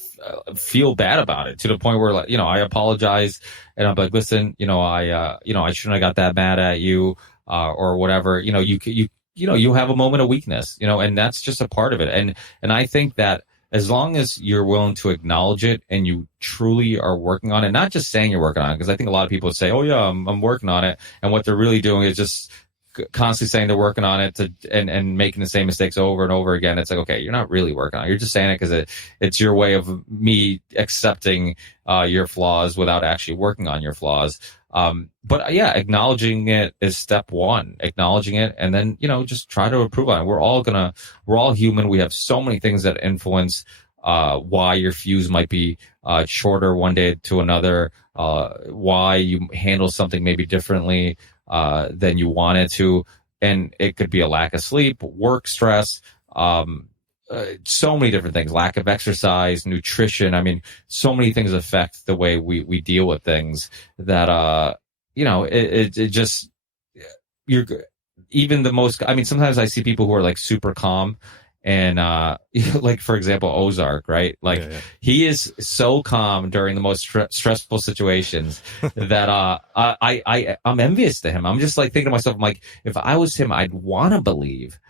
feel bad about it, to the point where, like, I apologize, and I'm like, listen, I shouldn't have got that mad at you, or whatever. You have a moment of weakness, and that's just a part of it. And I think that as long as you're willing to acknowledge it and you truly are working on it, not just saying you're working on it, because I think a lot of people say, oh yeah, I'm working on it, and what they're really doing is just constantly saying they're working on it and making the same mistakes over and over again. It's like, okay, you're not really working on it. You're just saying it because it's your way of me accepting your flaws without actually working on your flaws. But yeah, acknowledging it is step one, acknowledging it, and then, just try to improve on it. We're all human. We have so many things that influence why your fuse might be shorter one day to another, why you handle something maybe differently than you wanted to. And it could be a lack of sleep, work stress, so many different things, lack of exercise, nutrition. I mean, so many things affect the way we deal with things that, it just, you're even the most, I mean, sometimes I see people who are like super calm, and like, for example, Ozark, right? Like, he is so calm during the most stressful situations that I'm envious to him. I'm just like thinking to myself, I'm like, if I was him, I'd want to believe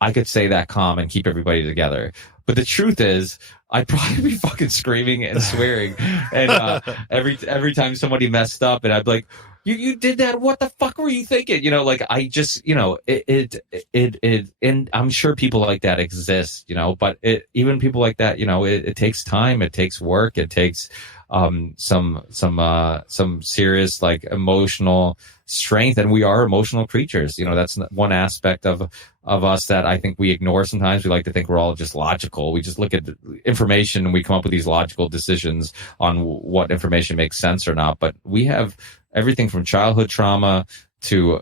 I could say that calm and keep everybody together. But the truth is, I'd probably be fucking screaming and swearing, and every time somebody messed up, and I'd be like, you did that? What the fuck were you thinking? Like, I just, it, and I'm sure people like that exist, but even people like that, it takes time, it takes work, it takes some serious, like, emotional strength, and we are emotional creatures. That's one aspect of us that I think we ignore sometimes. We like to think we're all just logical. We just look at information and we come up with these logical decisions on what information makes sense or not. But we have everything from childhood trauma to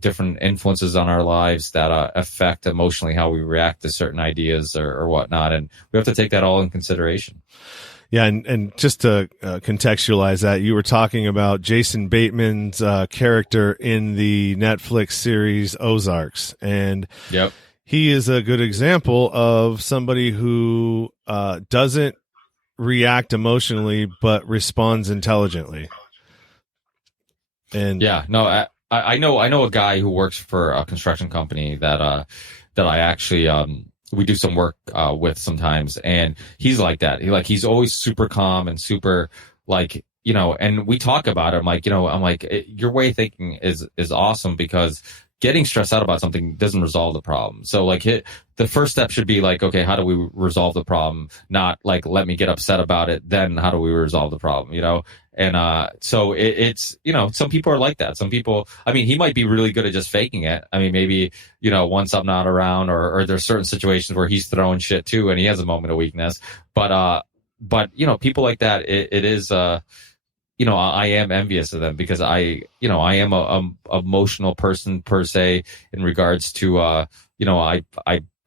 different influences on our lives that affect emotionally how we react to certain ideas or whatnot, and we have to take that all in consideration. Yeah, and just to contextualize that, you were talking about Jason Bateman's character in the Netflix series Ozarks, and yep, he is a good example of somebody who doesn't react emotionally but responds intelligently. And yeah, no, I know a guy who works for a construction company that I actually we do some work with sometimes, and he's like that. He's always super calm and super, like, and we talk about it. I'm like, your way of thinking is awesome, because getting stressed out about something doesn't resolve the problem. So, like, the first step should be like, okay, how do we resolve the problem? Not like, let me get upset about it, then how do we resolve the problem? And so it's, some people are like that. Some people, I mean, he might be really good at just faking it. I mean, maybe, once I'm not around, or there's certain situations where he's throwing shit too, and he has a moment of weakness. But people like that, it is, I am envious of them, because I am a emotional person per se, in regards to,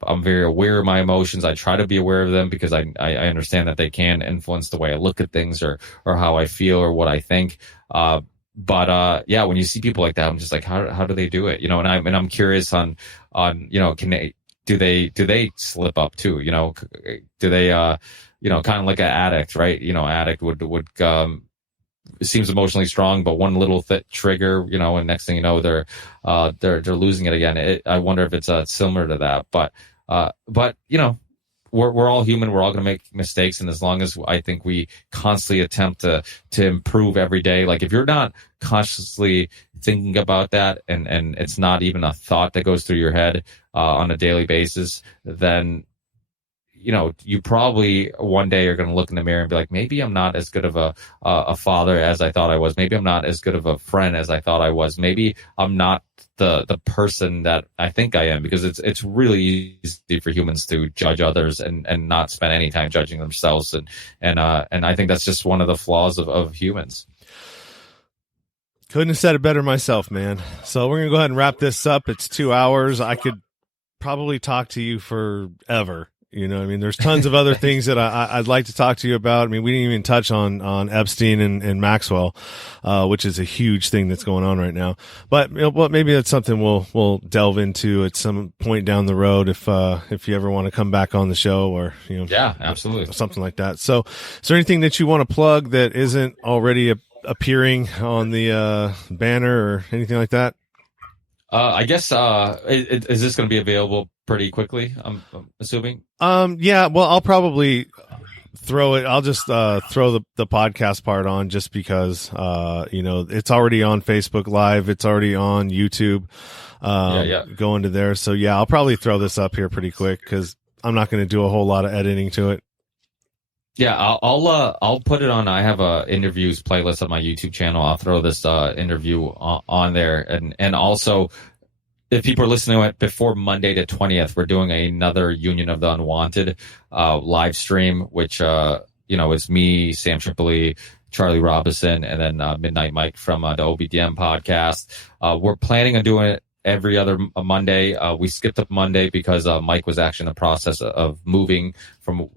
I'm very aware of my emotions. I try to be aware of them, because I understand that they can influence the way I look at things, or how I feel, or what I think. But yeah, when you see people like that, I'm just like, how do they do it? And I'm curious on, do they slip up too? Do they, kind of like an addict, right? Addict would seems emotionally strong, but one little trigger, and next thing you know, they're losing it again. I wonder if it's similar to that, but we're all human. We're all going to make mistakes, and as long as I think we constantly attempt to improve every day, like if you're not consciously thinking about that, and it's not even a thought that goes through your head on a daily basis, then you probably one day are going to look in the mirror and be like, maybe I'm not as good of a father as I thought I was. Maybe I'm not as good of a friend as I thought I was. Maybe I'm not the person that I think I am, because it's really easy for humans to judge others and not spend any time judging themselves. And I think that's just one of the flaws of humans. Couldn't have said it better myself, man. So we're going to go ahead and wrap this up. It's 2 hours. I could probably talk to you forever. There's tons of other things that I'd like to talk to you about. I mean, we didn't even touch on Epstein and Maxwell, which is a huge thing that's going on right now. But maybe that's something we'll delve into at some point down the road if you ever want to come back on the show, or yeah, absolutely, something like that. So, is there anything that you want to plug that isn't already appearing on the banner or anything like that? I guess is this going to be available pretty quickly, I'm assuming? Yeah, well, I'll probably throw it. I'll just throw the podcast part on, just because it's already on Facebook Live. It's already on YouTube. Go into there. So yeah, I'll probably throw this up here pretty quick, because I'm not going to do a whole lot of editing to it. Yeah, I'll put it on. I have a interviews playlist on my YouTube channel. I'll throw this interview on there, and also, if people are listening to it before Monday the 20th, we're doing another Union of the Unwanted live stream, which is me, Sam Tripoli, Charlie Robinson, and then Midnight Mike from the OBDM podcast. We're planning on doing it every other Monday. We skipped up Monday because Mike was actually in the process of moving from,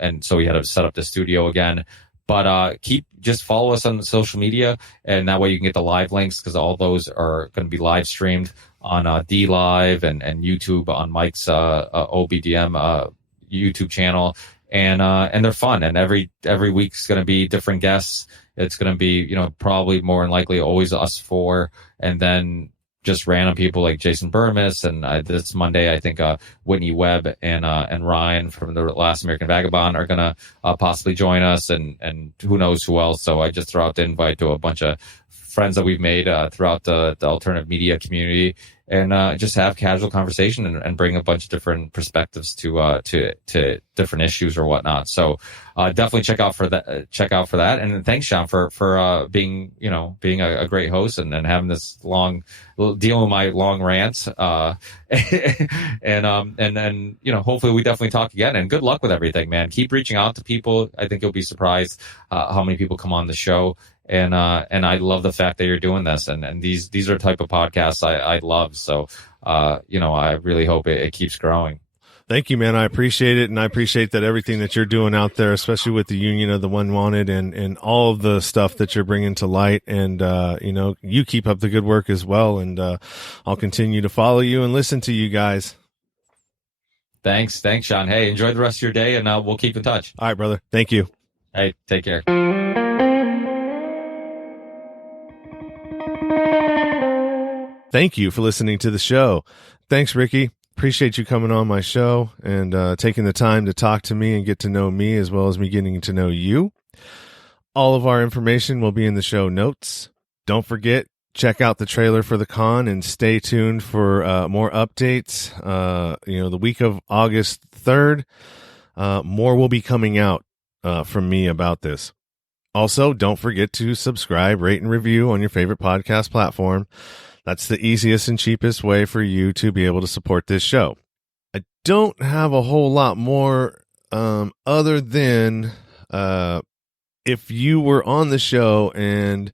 and so we had to set up the studio again. But just follow us on social media, and that way you can get the live links, because all those are going to be live streamed on D Live and YouTube on Mike's OBDM YouTube channel, and they're fun. And every week's going to be different guests. It's going to be probably more than likely always us four, and then just random people like Jason Burmis, and this Monday I think Whitney Webb and Ryan from the Last American Vagabond are gonna possibly join us, and who knows who else. So I just throw out the invite to a bunch of friends that we've made throughout the alternative media community, and just have casual conversation and bring a bunch of different perspectives to different issues or whatnot. So definitely check out for that. And thanks, Sean, for being a great host and having this long, dealing with my long rants. And hopefully we definitely talk again. And good luck with everything, man. Keep reaching out to people. I think you'll be surprised how many people come on the show. And I love the fact that you're doing this, and these are the type of podcasts I love. So, I really hope it keeps growing. Thank you, man. I appreciate it. And I appreciate that everything that you're doing out there, especially with the Union of the Unwanted and all of the stuff that you're bringing to light. And, you keep up the good work as well. And, I'll continue to follow you and listen to you guys. Thanks, Sean. Hey, enjoy the rest of your day, and we'll keep in touch. All right, brother. Thank you. Hey, take care. Thank you for listening to the show. Thanks, Ricky. Appreciate you coming on my show and taking the time to talk to me and get to know me, as well as me getting to know you. All of our information will be in the show notes. Don't forget, check out the trailer for the con and stay tuned for more updates. The week of August 3rd, more will be coming out from me about this. Also, don't forget to subscribe, rate, and review on your favorite podcast platform. That's the easiest and cheapest way for you to be able to support this show. I don't have a whole lot more other than if you were on the show and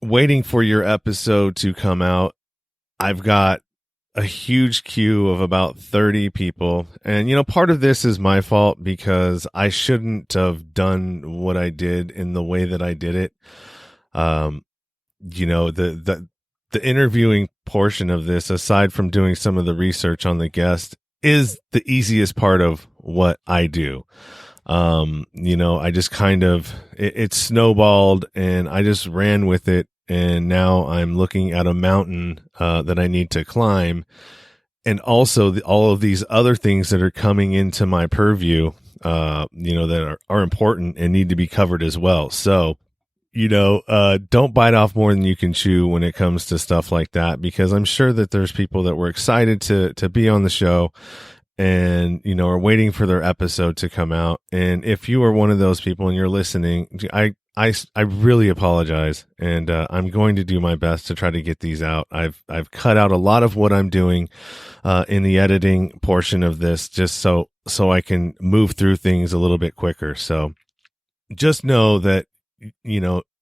waiting for your episode to come out, I've got a huge queue of about 30 people. And, part of this is my fault because I shouldn't have done what I did in the way that I did it. The interviewing portion of this, aside from doing some of the research on the guest, is the easiest part of what I do. I just kind of, it snowballed and I just ran with it. And now I'm looking at a mountain, that I need to climb. And also all of these other things that are coming into my purview, that are important and need to be covered as well. So, don't bite off more than you can chew when it comes to stuff like that, because I'm sure that there's people that were excited to be on the show and, are waiting for their episode to come out. And if you are one of those people and you're listening, I really apologize. And, I'm going to do my best to try to get these out. I've cut out a lot of what I'm doing, in the editing portion of this, just so I can move through things a little bit quicker. So just know that,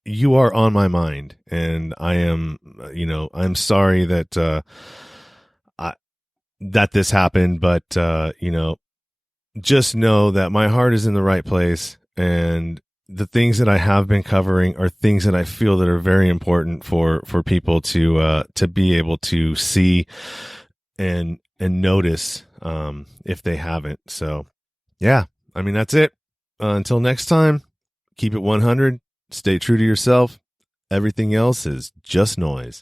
you are on my mind, and I am, I'm sorry that, that this happened, but, just know that my heart is in the right place, and the things that I have been covering are things that I feel that are very important for people to be able to see and notice, if they haven't. So yeah, I mean, that's it. Until next time, keep it 100. Stay true to yourself. Everything else is just noise.